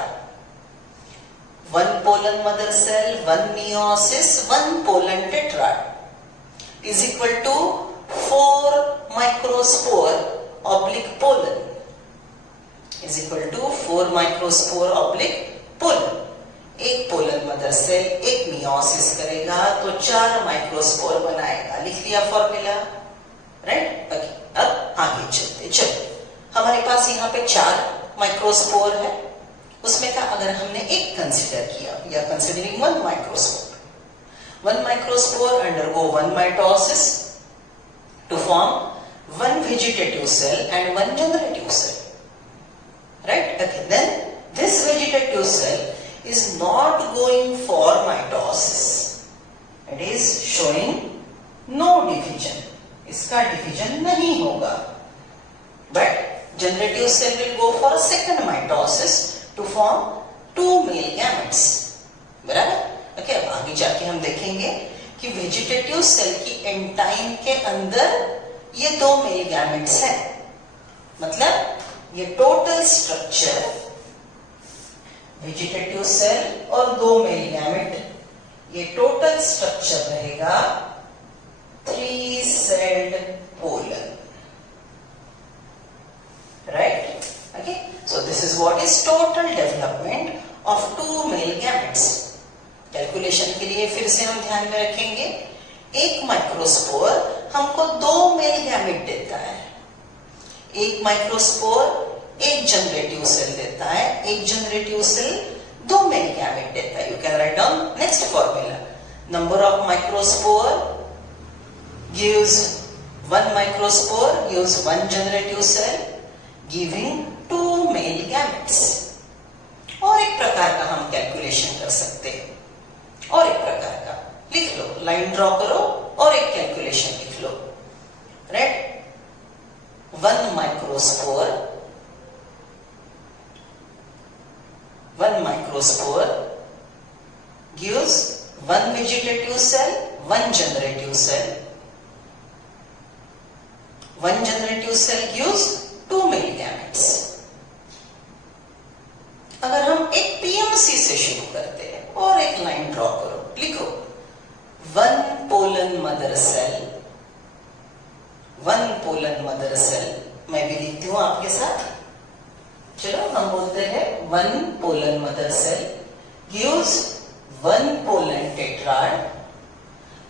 1 pollen mother cell, 1 meiosis, 1 pollen tetrad is equal to 4 microspore oblique pollen, is equal to 4 microspore oblique pollen. एक pollen mother cell एक meiosis करेगा तो 4 microspore बनाएगा. लिख लिया फॉर्मूला, राइट. ओके, अब आगे चलते. चलो, हमारे पास यहाँ पे 4 माइक्रोस्पोर है. उसमें का अगर हमने एक कंसीडर किया, we are considering 1 microspore. 1 microspore undergo 1 mitosis to form 1 vegetative cell and 1 generative cell, right. Okay, then this vegetative cell is not going for mitosis. It is showing no division. इसका division नहीं होगा. But generative cell will go for a second mitosis to form 2 male gametes. बराबर. Okay, अब आगे जाके हम देखेंगे कि वेजिटेटिव सेल की एंटाइम के अंदर ये 2 मेल गैमेट्स हैं. मतलब ये टोटल स्ट्रक्चर वेजिटेटिव सेल और 2 मेल गैमेट, ये टोटल स्ट्रक्चर रहेगा 3 sailed pollen, right. Okay, so this is what is total development of 2 male gametes. Calculation के लिए फिर से हम ध्यान में रखेंगे, एक माइक्रोस्पोर हमको 2 मेल गैमेट देता है. एक माइक्रोस्पोर एक जनरेटिव सेल देता है, एक जनरेटिव सेल 2 मेल गैमेट देता है. You can write down next formula. Number of microspore gives 1 microspore gives 1 generative cell giving 2 male gametes. और एक प्रकार का हम कैलकुलेशन कर सकते हैं, और एक प्रकार का लिख लो, लाइन ड्रॉ करो और एक कैलकुलेशन लिख लो, right. 1 microspore, 1 microspore gives 1 vegetative cell, 1 generative cell. 1 generative cell gives 2 male gametes. अगर हम एक पीएमसी से शुरू करते हैं और एक लाइन ड्रॉ करो, लिखो 1 pollen mother cell, 1 pollen mother cell. मैं भी लिखती हूं आपके साथ. चलो, हम बोलते हैं 1 pollen mother cell gives one pollen tetrad.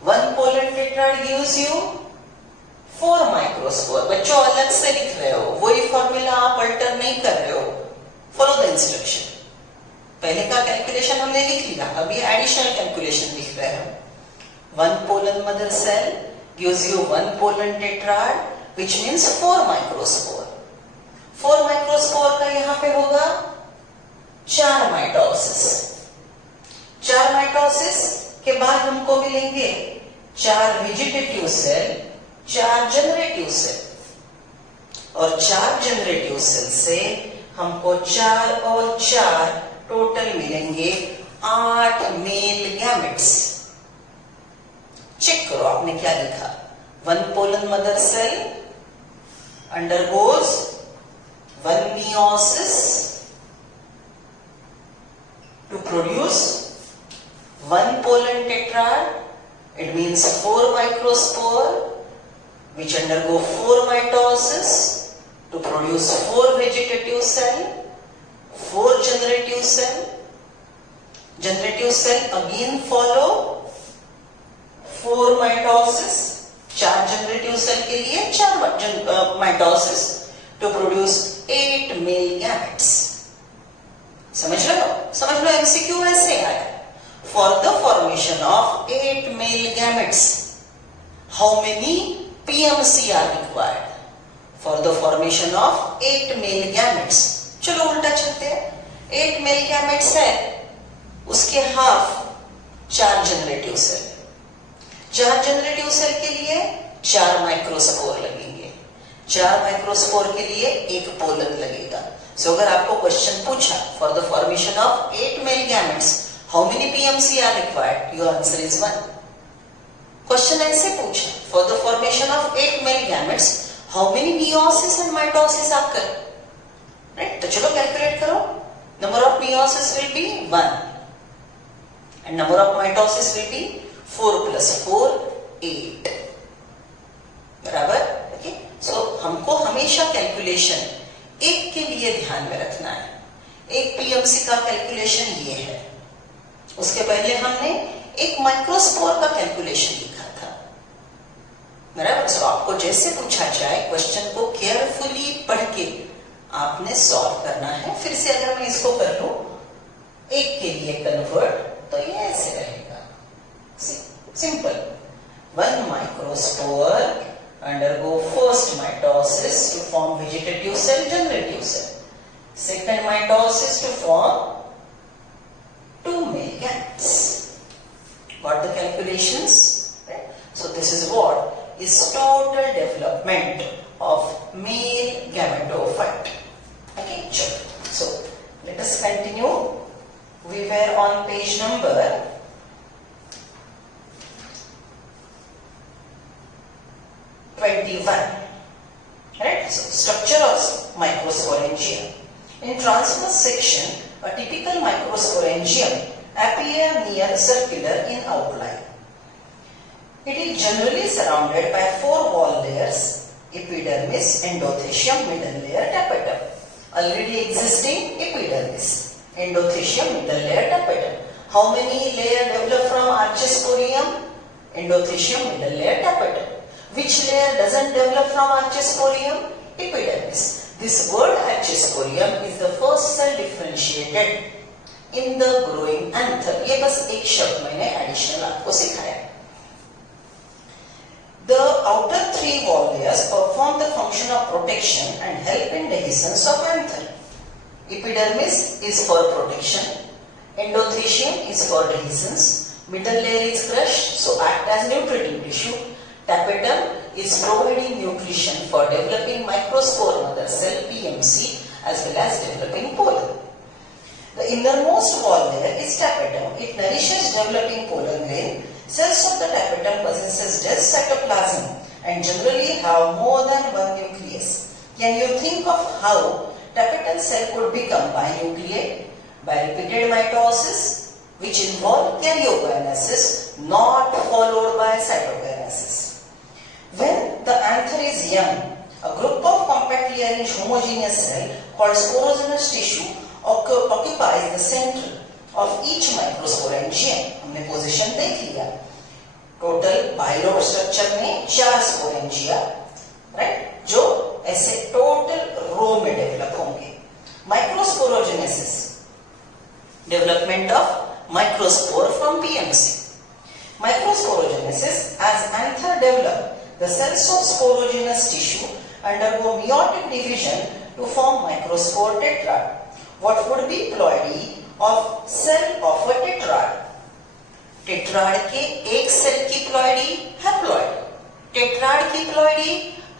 One pollen tetrad gives you 4 microspore. बच्चों अलग से लिख रहे हो, वही फॉर्मूला आप अल्टर नहीं कर रहे हो. Follow the instruction. पहले का कैलकुलेशन हमने लिख लिया, अब ये एडिशनल कैलकुलेशन लिख रहे हैं. One pollen mother cell gives you one pollen tetrad, which means 4 microspore. 4 microspore का यहाँ पे होगा 4 माइटोसिस. 4 माइटोसिस के बाद हमको मिलेंगे 4 वेजिटेटिव सेल, 4 जनरेटिव सेल, और 4 जनरेटिव सेल से हमको 4 और 4 टोटल मिलेंगे 8 मेल गैमेट्स. चेक करो आपने क्या लिखा. One pollen mother cell undergoes one meiosis to produce one pollen tetrad. It means 4 microspore which undergo 4 mitosis to produce 4 vegetative cell, 4 generative cell. Generative cell again follow 4 mitosis. 4 generative cell के लिए 4 mitosis to produce 8 male gametes. समझ रहे हो? समझ लो MCQ ऐसे आया. For the formation of 8 male gametes, how many PMC are required? For the formation of 8 male gametes. चलो उल्टा चलते हैं. 8 male gametes है, उसके half 4 generative cell. 4 generative cell के लिए 4 माइक्रोस्पोर लगेंगे. 4 माइक्रोस्पोर के लिए 1 पोलन लगेगा. सो अगर आपको क्वेश्चन पूछा for the formation of 8 male gametes how many PMC are required, your answer is 1. Question ऐसे पूछा for the formation of 8 male gametes how many meiosis and mitosis आप करें. राइट, तो चलो कैलकुलेट करो. Number of meiosis will be 1 and number of mitosis will be 4 plus 4 8. बराबर. Okay. सो हमको हमेशा कैलकुलेशन एक के लिए ध्यान में रखना है. एक पीएमसी का कैलकुलेशन ये है. उसके पहले हमने एक माइक्रोस्पोर का कैलकुलेशन लिखा था. बराबर. सो आपको जैसे पूछा जाए क्वेश्चन को केयरफुली पढ़ के आपने सॉल्व करना है. फिर से अगर मैं इसको कर लूं एक के लिए कन्वर्ट, तो ये ऐसे रहेगा. Simple. One microspore undergo first mitosis to form vegetative cell, generative cell. Second mitosis to form 2 male gametes. Got the calculations? Right? So this is what is total development of male gametophyte. Okay, sure. So let us continue. We were on page number 21. Right? So, structure of microsporangium. In transverse section, a typical microsporangium appear near circular in outline. It is generally surrounded by 4 wall layers: epidermis, endothecium, middle layer, tapetum. Already existing epidermis, endothecium, middle layer, tapetum. How many layers develop from archosporium? Endothecium, middle layer, tapetum. Which layer doesn't develop from archosporium? Epidermis. This word archosporium is the first cell differentiated in the growing anther. ये बस एक शब्द मैंने additional आपको सिखाया. The outer 3 wall layers perform the function of protection and help in dehiscence of anther. Epidermis is for protection. Endothecium is for dehiscence. Middle layer is crushed, so act as nutritive tissue. Tapetum is providing nutrition for developing microspore mother cell PMC as well as developing pollen. The innermost wall layer is tapetum. It nourishes developing pollen grain. Cells of the tapetum possesses dense cytoplasm and generally have more than 1 nucleus. Can you think of how tapetum cell could become binucleate? By repeated mitosis which involve karyokinesis, not followed by cytokinesis. When the anther is young, a group of compactly arranged homogeneous cells called sporogenous tissue occupies the center of each microsporangium. हमने position देख लिया. Total बाइलोड structure में 4 sporangia, right, जो ऐसे total रो में develop होंगे. Microsporogenesis, development of microspore from PMC. Microsporogenesis, as anther develop, the cells of sporogenous tissue undergo meiotic division to form microspore tetrad. What would be ploidy of cell of a tetrad? Tetrad के एक cell की ploidy haploid, tetrad की ploidy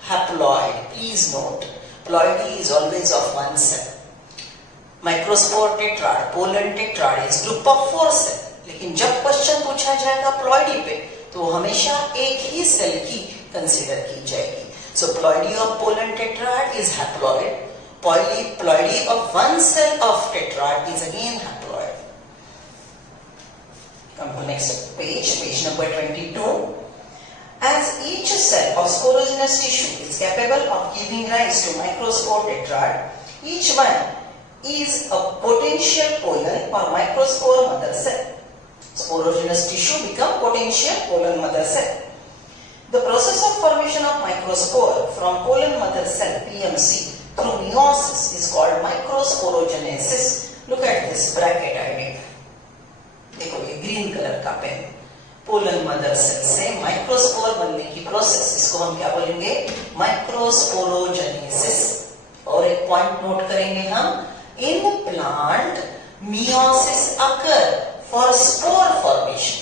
haploid. Please note, ploidy is always of one cell. Microspore tetrad, pollen tetrad is group of 4 cell. लेकिन जब question पूछा जाएगा ploidy पे तो हमेशा एक ही सेल की कंसीडर की जाएगी. So ploidy of pollen tetrad is haploid. Ploidy of one cell of tetrad is again haploid. Come to next page number 22. As each cell of sporogenous tissue is capable of giving rise to microspore tetrad, each one is a potential pollen or microspore mother cell. Sporogenous tissue become potential pollen mother cell. The process of formation of microspore from pollen mother cell PMC through meiosis is called microsporogenesis. Look at this bracket I made. देखो ये green colour का pen. Pollen mother cell से microspore बनने की process, इसको हम क्या बोलेंगे? माइक्रोस्पोरोजेनेसिस. और एक पॉइंट नोट करेंगे हम, in plant meiosis occur for spore formation.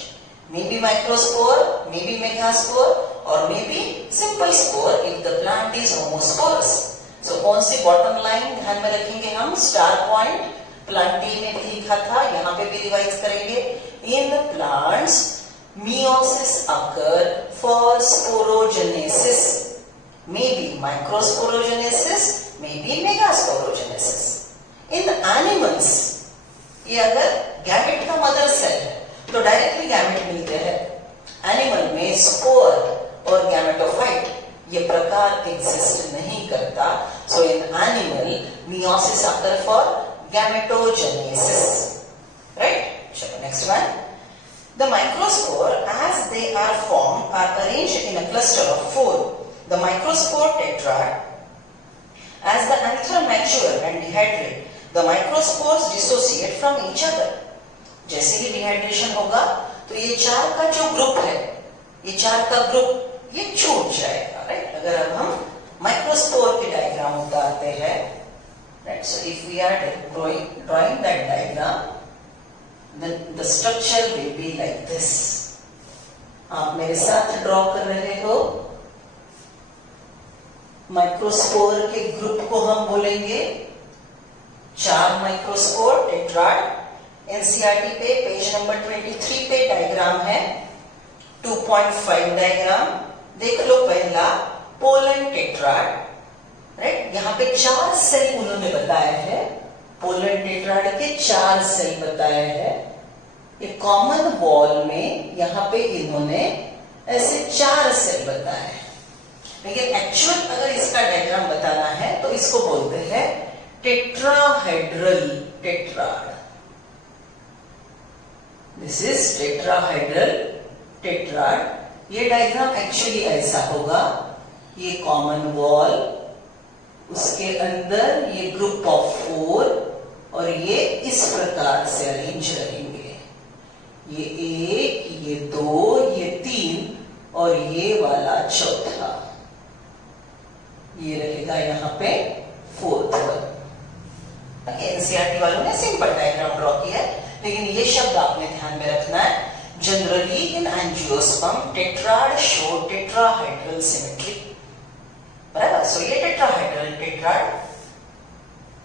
Maybe microspore, maybe megaspore, or maybe simple spore if the plant is homosporous. So कौन सी बॉटम लाइन ध्यान में रखेंगे हम? स्टार पॉइंट प्लांट डी में भी लिखा था, यहाँ पे भी रिवाइज करेंगे. In plants meiosis occur for sporogenesis. Maybe microsporogenesis, maybe megasporogenesis. In animals, ये अगर गैमेट का मदर सेल है तो डायरेक्टली गैमेट मिलते हैं. एनिमल में स्पोर और गैमेटोफाइट ये प्रकार एग्जिस्ट नहीं करता. So in animal meiosis occur for gametogenesis, right? Chalo, next one. The microspore, as they are formed, are arranged in a cluster of 4. The microspore tetrad. As the anther mature and dehydrate, the microspores dissociate from each other. जैसे ही dehydration होगा तो ये 4 का जो group है, ये 4 का group ये छूट जाएगा, राइट? अगर अब हम माइक्रोस्पोर की डायग्राम उतारते हैं, right? So if we are drawing that diagram, then the structure will be like this. आप मेरे साथ ड्रॉ कर रहे हो. माइक्रोस्पोर के ग्रुप को हम बोलेंगे 4 माइक्रोस्पोर टेट्राड. एनसीईआरटी पे पेज नंबर 23 पे डायग्राम है, 2.5 डायग्राम. देख लो पहला पोलन टेट्राड, राइट? यहाँ पे 4 सेल उन्होंने बताया है. पोलन टेट्राड के 4 सेल बताए हैं. एक कॉमन वॉल में यहाँ पे इन्होंने ऐसे 4 सेल बताए हैं. लेकिन एक्चुअल अगर इसका डायग्राम बताना है तो इसको बोलते हैं tetrahedral tetrad. This is tetrahedral tetrad. ये डायग्राम एक्चुअली ऐसा होगा, ये कॉमन वॉल, उसके अंदर ये ग्रुप ऑफ 4 और ये इस प्रकार से अरेंज रहेंगे. ये 1, ये 2, ये 3 और ये वाला चौथा. ये रहेगा यहाँ पे 4th वन. एनसीईआरटी वालों ने सिंपल डायग्राम ड्रॉ किया है, लेकिन ये शब्द आपने ध्यान में रखना है. Generally in angiosperm tetrad show tetrahedral symmetry. बराबर? सो ये tetrahedral tetrad,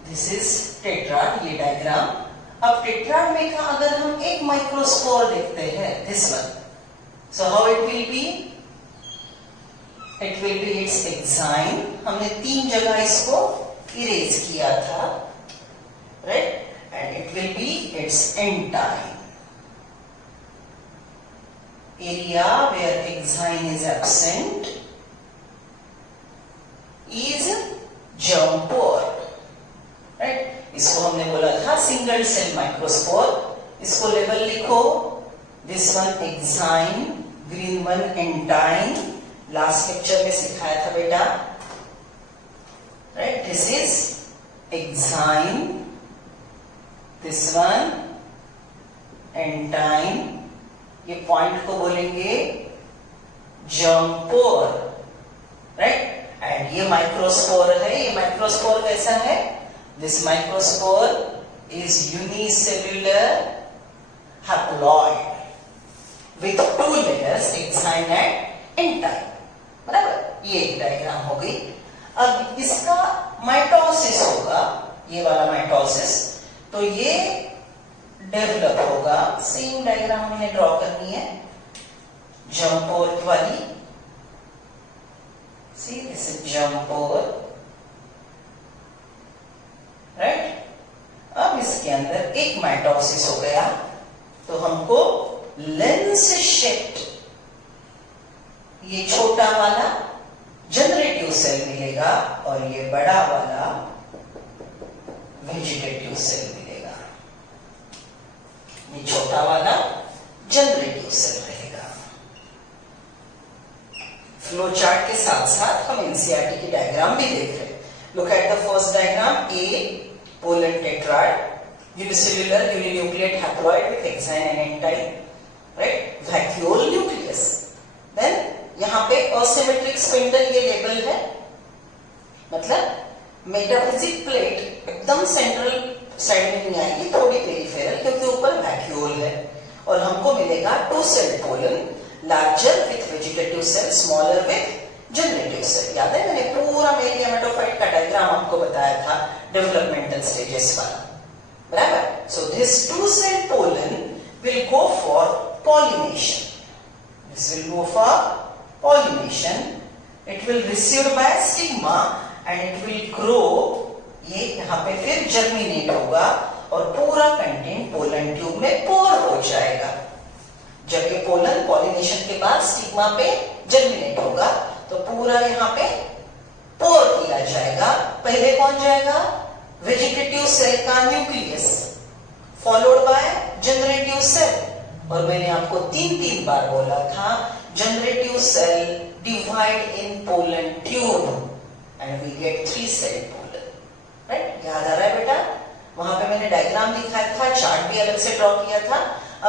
this is tetrad, ये डायग्राम. अब टेट्राड में का अगर हम एक माइक्रोस्पोर देखते हैं, this one, so how it will be? It will be it's exine. हमने 3 जगह इसको इरेज किया था, right? And it will be it's एंटाइन. area where exine is absent is germ pore, right? इसको हमने बोला था सिंगल सेल माइक्रोस्पोर. इसको लेबल लिखो, this one exine, green one एंटाइन, last lecture में सिखाया था बेटा, right, this is exine, this one एंटाइन, ये पॉइंट को बोलेंगे जर्मपोर, राइट, एंड ये माइक्रोस्पोर है, ये माइक्रोस्पोर कैसा है, this microspore is unicellular haploid with 2 layers, exine and एंटाइन, बराबर, ये एक डायग्राम हो गई। अब इसका माइटोसिस होगा, ये वाला माइटोसिस, तो ये डेवलप होगा, सेम डायग्राम हमें ड्रॉ करनी है, जर्मपोर वाली, see this is germ pore, right. अब इसके अंदर एक माइटोसिस हो गया, तो हमको लेंस शेप्ड ये छोटा वाला जनरेटिव सेल मिलेगा और ये बड़ा वाला वेजिटेटिव सेल मिलेगा। ये छोटा वाला जनरेटिव सेल रहेगा। फ्लो चार्ट के साथ साथ हम एनसीईआरटी की डायग्राम भी देख रहे हैं। Look at the first diagram, A Poland tetrad, unicellular uninucleate haploid with exine and entine, right, vacuole nucleus, then यहाँ पे asymmetric spindle ये लेबल है, मतलब मेटाफिजिक प्लेट एकदम सेंट्रल साइड में नहीं आएगी, थोड़ी पेरिफेरल, क्योंकि ऊपर वैक्यूल है, और हमको मिलेगा 2 cell pollen, larger with vegetative cell, smaller with generative cell. याद है मैंने पूरा मेल गैमेटोफाइट का डायग्राम आपको बताया था डेवलपमेंटल स्टेजेस वाला, बराबर। So this 2 cell pollen will go for pollination. This will go for pollination. It will receive by stigma and it will grow. ये यहाँ पे फिर जर्मिनेट होगा और पूरा कंटेंट पोलन ट्यूब में पोर हो जाएगा। जब ये पोलन पॉलिनेशन के बाद स्टिग्मा पे जर्मिनेट होगा तो पूरा यहाँ पे पोर किया जाएगा। पहले कौन जाएगा? वेजिटेटिव सेल का nucleus, followed by generative cell. और मैंने आपको 3 बार बोला था, generative cell divide in pollen tube and we get 3 cell pollen, right. याद आ रहा है बेटा? वहां पे मैंने डायग्राम दिखाया था, चार्ट भी अलग से ड्रॉ किया था।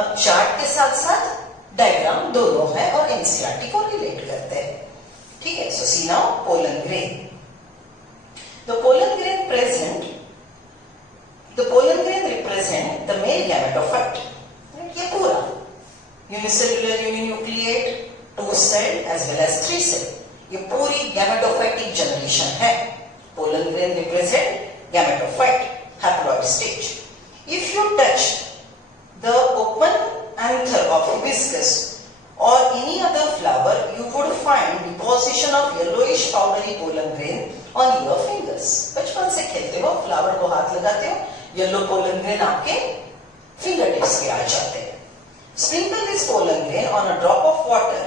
अब चार्ट के साथ साथ डायग्राम दोनों है और एनसीईआरटी को रिलेट करते हैं, ठीक है। So see now pollen grain. The pollen grain represent the male gametophyte. ये पूरा unicellular uninucleate, 2 cell as well as 3 cell, ये पूरी gametophytic generation है। Pollen grain represent gametophyte haploid stage. If you touch the open anther of hibiscus or any other flower, you would find deposition of yellowish powdery pollen grain on your fingers. बचपन से खेलते हो, flower को हाथ लगाते हो, yellow pollen grain आपके finger tips पे आ जाते हैं। Sprinkle this pollen grain on a drop of water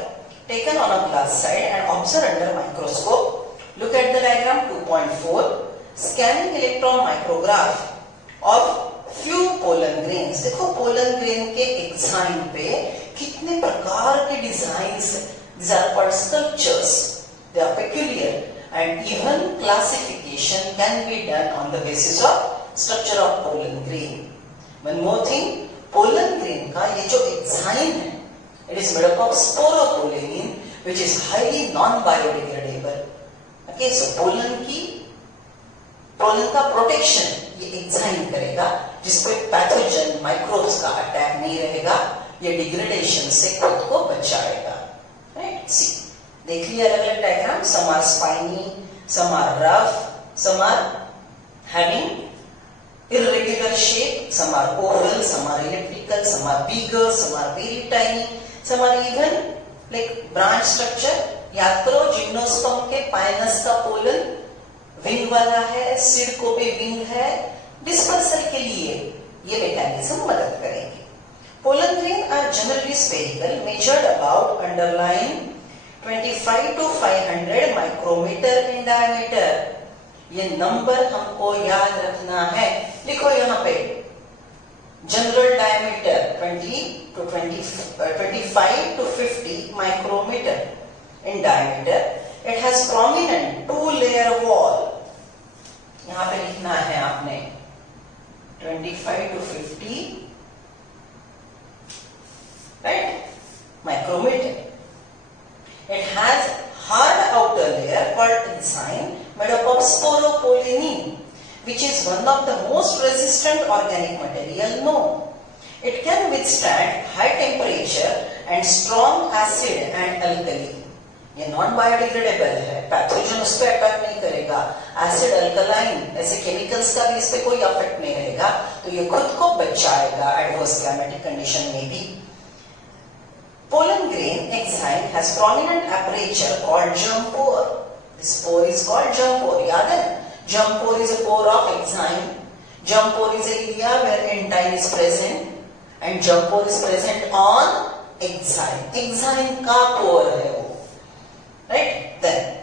taken on a glass side and observe under microscope. Look at the diagram 2.4. Scanning electron micrograph of few pollen grains. देखो pollen grain के exine पे कितने प्रकार के designs, these are called sculptures. They are peculiar and even classification can be done on the basis of structure of pollen grain. One more thing, pollen grain का ये जो exine है, it is made up of sporopollenin which is highly non-biodegradable. Okay, so pollen का protection ये exine करेगा, जिसपे pathogen microbes का attack नहीं रहेगा, ये डिग्रेडेशन से खुद को बचाएगा, राइट। सी देख लिया अलग अलग diagram, some are spiny, some are rough, some are having irregular shape, some are oval, some are elliptical, some are bigger, some are very tiny, some are even like branch structure. याद करो gymnosperm के Pinus का pollen wing वाला है, seed को भी wing है। Dispersal के लिए ये मैकेनिज्म मदद करेंगे। Pollen grain are generally spherical, measured about underline 25 to 500 micrometer in diameter. ये नंबर हमको याद रखना है, लिखो यहाँ पे General diameter 25 to 50 micrometer in diameter. It has prominent 2-layer wall. यहाँ पे लिखना है आपने 25 to 50 right micrometer. It has hard outer layer called enzyme made up of sporopollenin, which is one of the most resistant organic material known. It can withstand high temperature and strong acid and alkali. ये non biodegradable है, pathogen उस पर attack नहीं करेगा, acid alkaline ऐसे chemicals का भी इस पे कोई इफेक्ट नहीं रहेगा, तो ये खुद को बचाएगा एडवर्स क्लाइमेटिक कंडीशन में भी. Pollen grain enzyme has prominent aperture called germ pore. This pore is called germ pore. याद है? Germ pore is a pore of enzyme. Germ pore is an area where enzyme is present, and germ pore is present on enzyme. Enzyme का pore है वो, right? Then,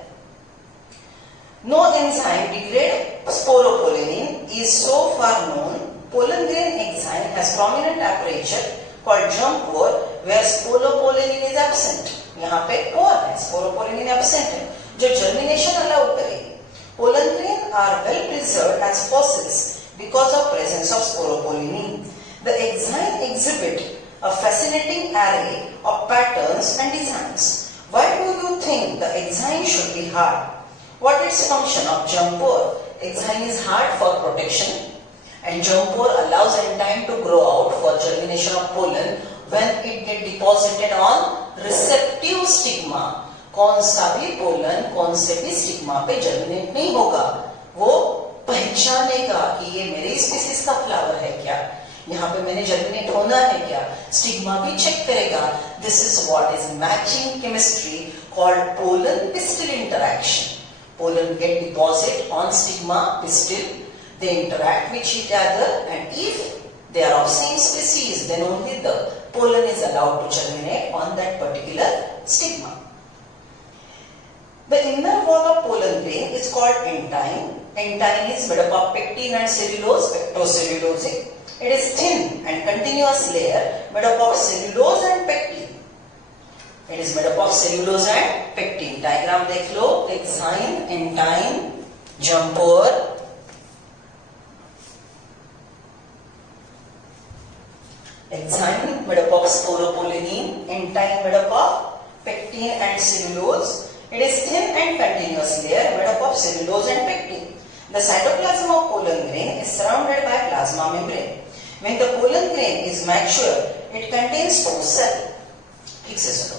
no enzyme degrade sporopollenin is so far known. Pollen grain enzyme has prominent aperture called germ pore where sporopollenin is absent. यहाँ पे pore है, sporopollenin absent है, जो germination allow करेगी. Pollen grain are well preserved as fossils because of presence of sporopollenin. The enzyme exhibit a fascinating array of patterns and designs. Why do you think the enzyme should be hard? What is function of germ pore? Enzyme is hard for protection, and germ pore allows enzyme to grow out for germination of pollen when it get deposited on receptive stigma. कौन सा भी pollen कौन से भी stigma पे germinate नहीं होगा, वो पहचानेगा कि ये मेरे स्पीसीज का फ्लावर है क्या, यहाँ पे मैंने जर्मिनेट होना है क्या, स्टिग्मा भी चेक करेगा. This is what is matching chemistry called pollen pistil interaction. Pollen get deposit on stigma pistil, they interact with each other, and if they are of same species, then only the pollen is allowed to germinate on that particular stigma. The inner wall of pollen grain is called entyme. Entyme is made up of pectin and cellulose, pectocellulosic. It is thin and continuous layer made up of cellulose and pectin. It is made up of cellulose and pectin. Diagram देख लो, enzyme, entyme, germ pore. Enzyme made up of sporopollenin, entyme made up of pectin and cellulose. It is thin and continuous layer made up of cellulose and pectin. The cytoplasm of pollen grain is surrounded by plasma membrane. When the pollen grain is mature, it contains 2 cells. ठीक से सुनो.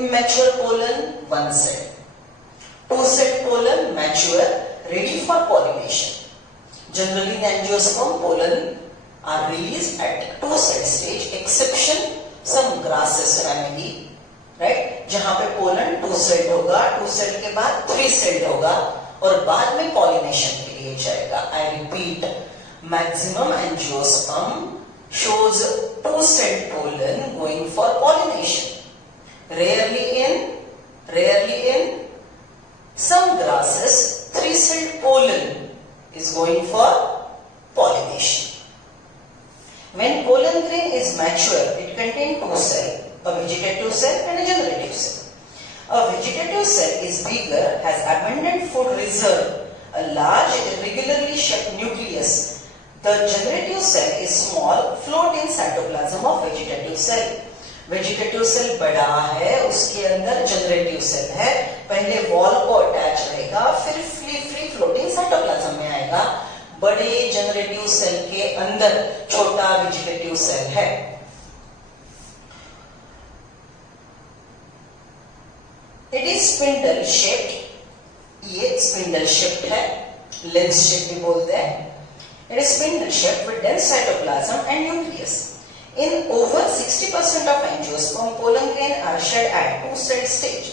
Immature pollen 1 cell. 2 cell pollen mature, ready for pollination. Generally in angiosperm, pollen are released at 2 cell stage, exception some grasses family, right? जहां पे pollen 2 celled होगा, 2 cell के बाद 3 celled होगा और बाद में pollination के लिए जाएगा. I repeat, maximum angiosperm shows 2 celled pollen going for pollination. Rarely in some grasses 3 celled pollen is going for pollination. When pollen grain is mature, it contains 2 cells, a vegetative cell and a generative cell. A vegetative cell is bigger, has abundant food reserve, a large irregularly shaped nucleus. The generative cell is small, float in cytoplasm of vegetative cell. Vegetative cell बड़ा है, उसके अंदर generative cell है, पहले wall को attach रहेगा, फिर free floating cytoplasm में आएगा. बड़े जनरेटिव सेल के अंदर छोटा वेजिटेटिव सेल है. इट इज स्पिंडल शेप्ड, ये स्पिंडल शेप्ड है, लेंस शेप भी बोलते हैं. It is spindle shaped with dense cytoplasm and nucleus. In over 60% of angiosperm, pollen grain are shed at 2 cell stage.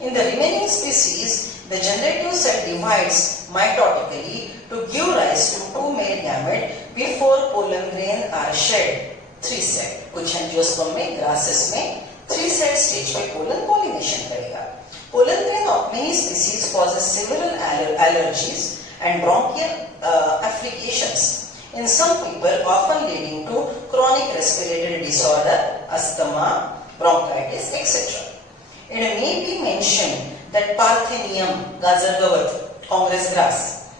In the remaining species, the generative cell divides mitotically to give rise to 2 male gametes before pollen grain are shed 3 cell. कुछ angiosperm में, grasses में 3 cell stage पे pollen pollination करेगा. Pollen grain of many species causes several allergies and bronchial afflictions. in some people, often leading to chronic respiratory disorder, asthma, bronchitis, etc. It may be mentioned that Parthenium, Gazargavat, Congress grass,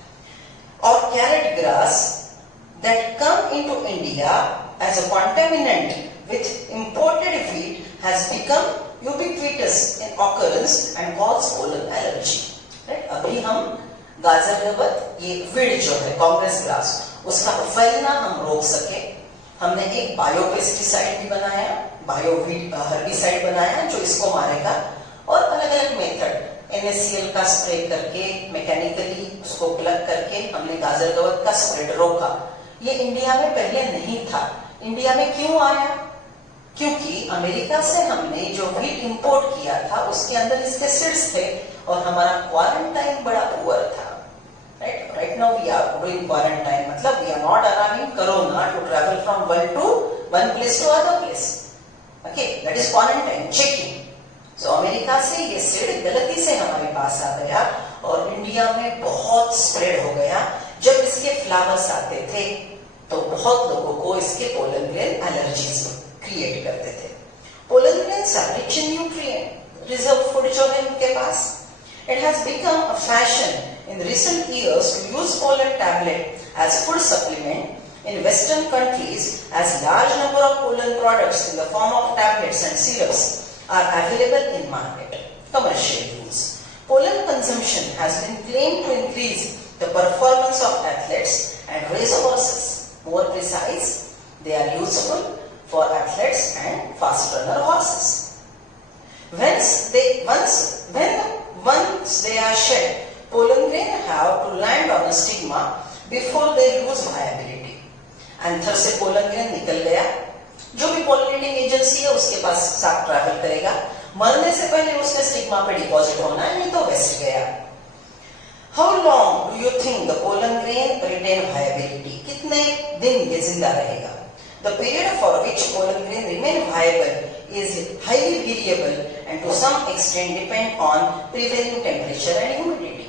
or carrot grass that come into India as a contaminant with imported wheat has become ubiquitous in occurrence and cause pollen allergy. Right? अभी हम गाजरगवत ये weed जो है Congress grass उसका फैलना हम रोक सके, हमने एक बायो पेस्टिसाइड भी बनाया, बायो हर्बिसाइड बनाया जो इसको मारेगा, और अलग अलग मेथड NaCl का स्प्रे करके मैकेनिकली उसको प्लग करके हमने गाजरगवत का स्प्रेड रोका। ये इंडिया में पहले नहीं था। इंडिया में क्यों आया? क्योंकि अमेरिका से हमने जो व्हीट इंपोर्ट किया था उसके अंदर इसके सीड्स थे और हमारा क्वारंटाइन बड़ा पुअर था। Right now we are doing quarantine, मतलब we are not allowing corona to travel from one place to other place. Okay, that is quarantine, checking. So America से ये सीड गलती से हमारे पास आ गया और इंडिया में बहुत स्प्रेड हो गया। जब इसके फ्लावर्स आते थे तो बहुत लोगों को इसके पोलन ग्रेन एलर्जीज क्रिएट करते थे। Pollen grains are rich in nutrient, reserve food जो है उनके पास। It has become a fashion in recent years to use pollen tablet as food supplement in Western countries, as large number of pollen products in the form of tablets and syrups are available in market. Commercial use. Pollen consumption has been claimed to increase the performance of athletes and race horses. More precise, they are useful for athletes and fast runner horses. Once they are shed, pollen grain have to land on a stigma before they lose viability. Anther से pollen grain निकल गया, जो भी pollinating agency है उसके पास साथ travel करेगा, मरने से पहले उसके स्टिग्मा पे डिपॉजिट होना है, नहीं तो वेस्ट गया। How long do you think the pollen grain retain viability? कितने दिन ये जिंदा रहेगा? The period for which pollen grain remain viable is highly variable and to some extent depend on prevailing temperature and humidity.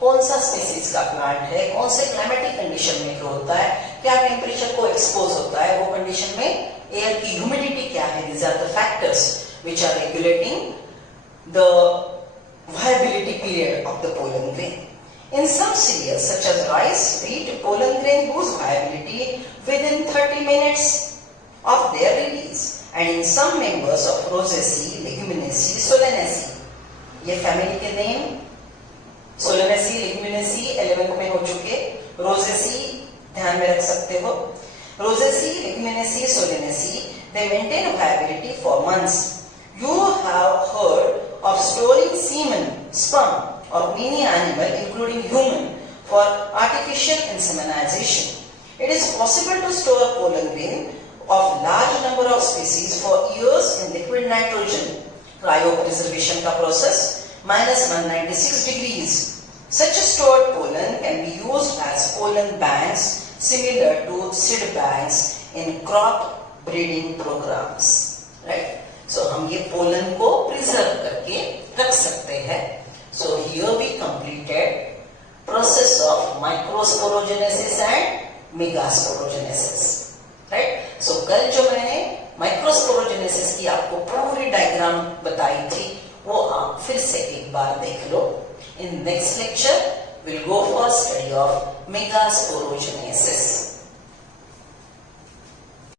कौन सा species का plant है, कौन से क्लाइमेटिक कंडीशन में ग्रो होता है, क्या टेम्परेचर को एक्सपोज होता है, वो कंडीशन में एयर की ह्यूमिडिटी क्या है, these are the factors which are regulating the viability period of the pollen grain. In some cereals such as rice, wheat, pollen grain lose viability within 30 minutes of their release, and in some members of Rosaceae, Leguminaceae, Solanaceae. ये family के name Solanaceae, Leguminaceae 11th में हो चुके, Rosaceae ध्यान में रख सकते हो। Rosaceae, Leguminaceae, Solanaceae, they maintain viability for months. You have heard of storing semen, sperm of many animal, including human, for artificial insemination. It is possible to store pollen grain of large number of species for years in liquid nitrogen. Cryopreservation का process -196 degrees. Such stored pollen can be used as pollen banks similar to seed banks in crop breeding programs. Right? So हम ये pollen को preserve करके रख सकते हैं. So here we completed process of microsporogenesis and megasporogenesis. Right? So कल जो मैंने माइक्रोस्पोरोजेनेसिस की आपको पूरी डायग्राम बताई थी वो आप फिर से एक बार देख लो। In next lecture we'll go for study of megasporogenesis.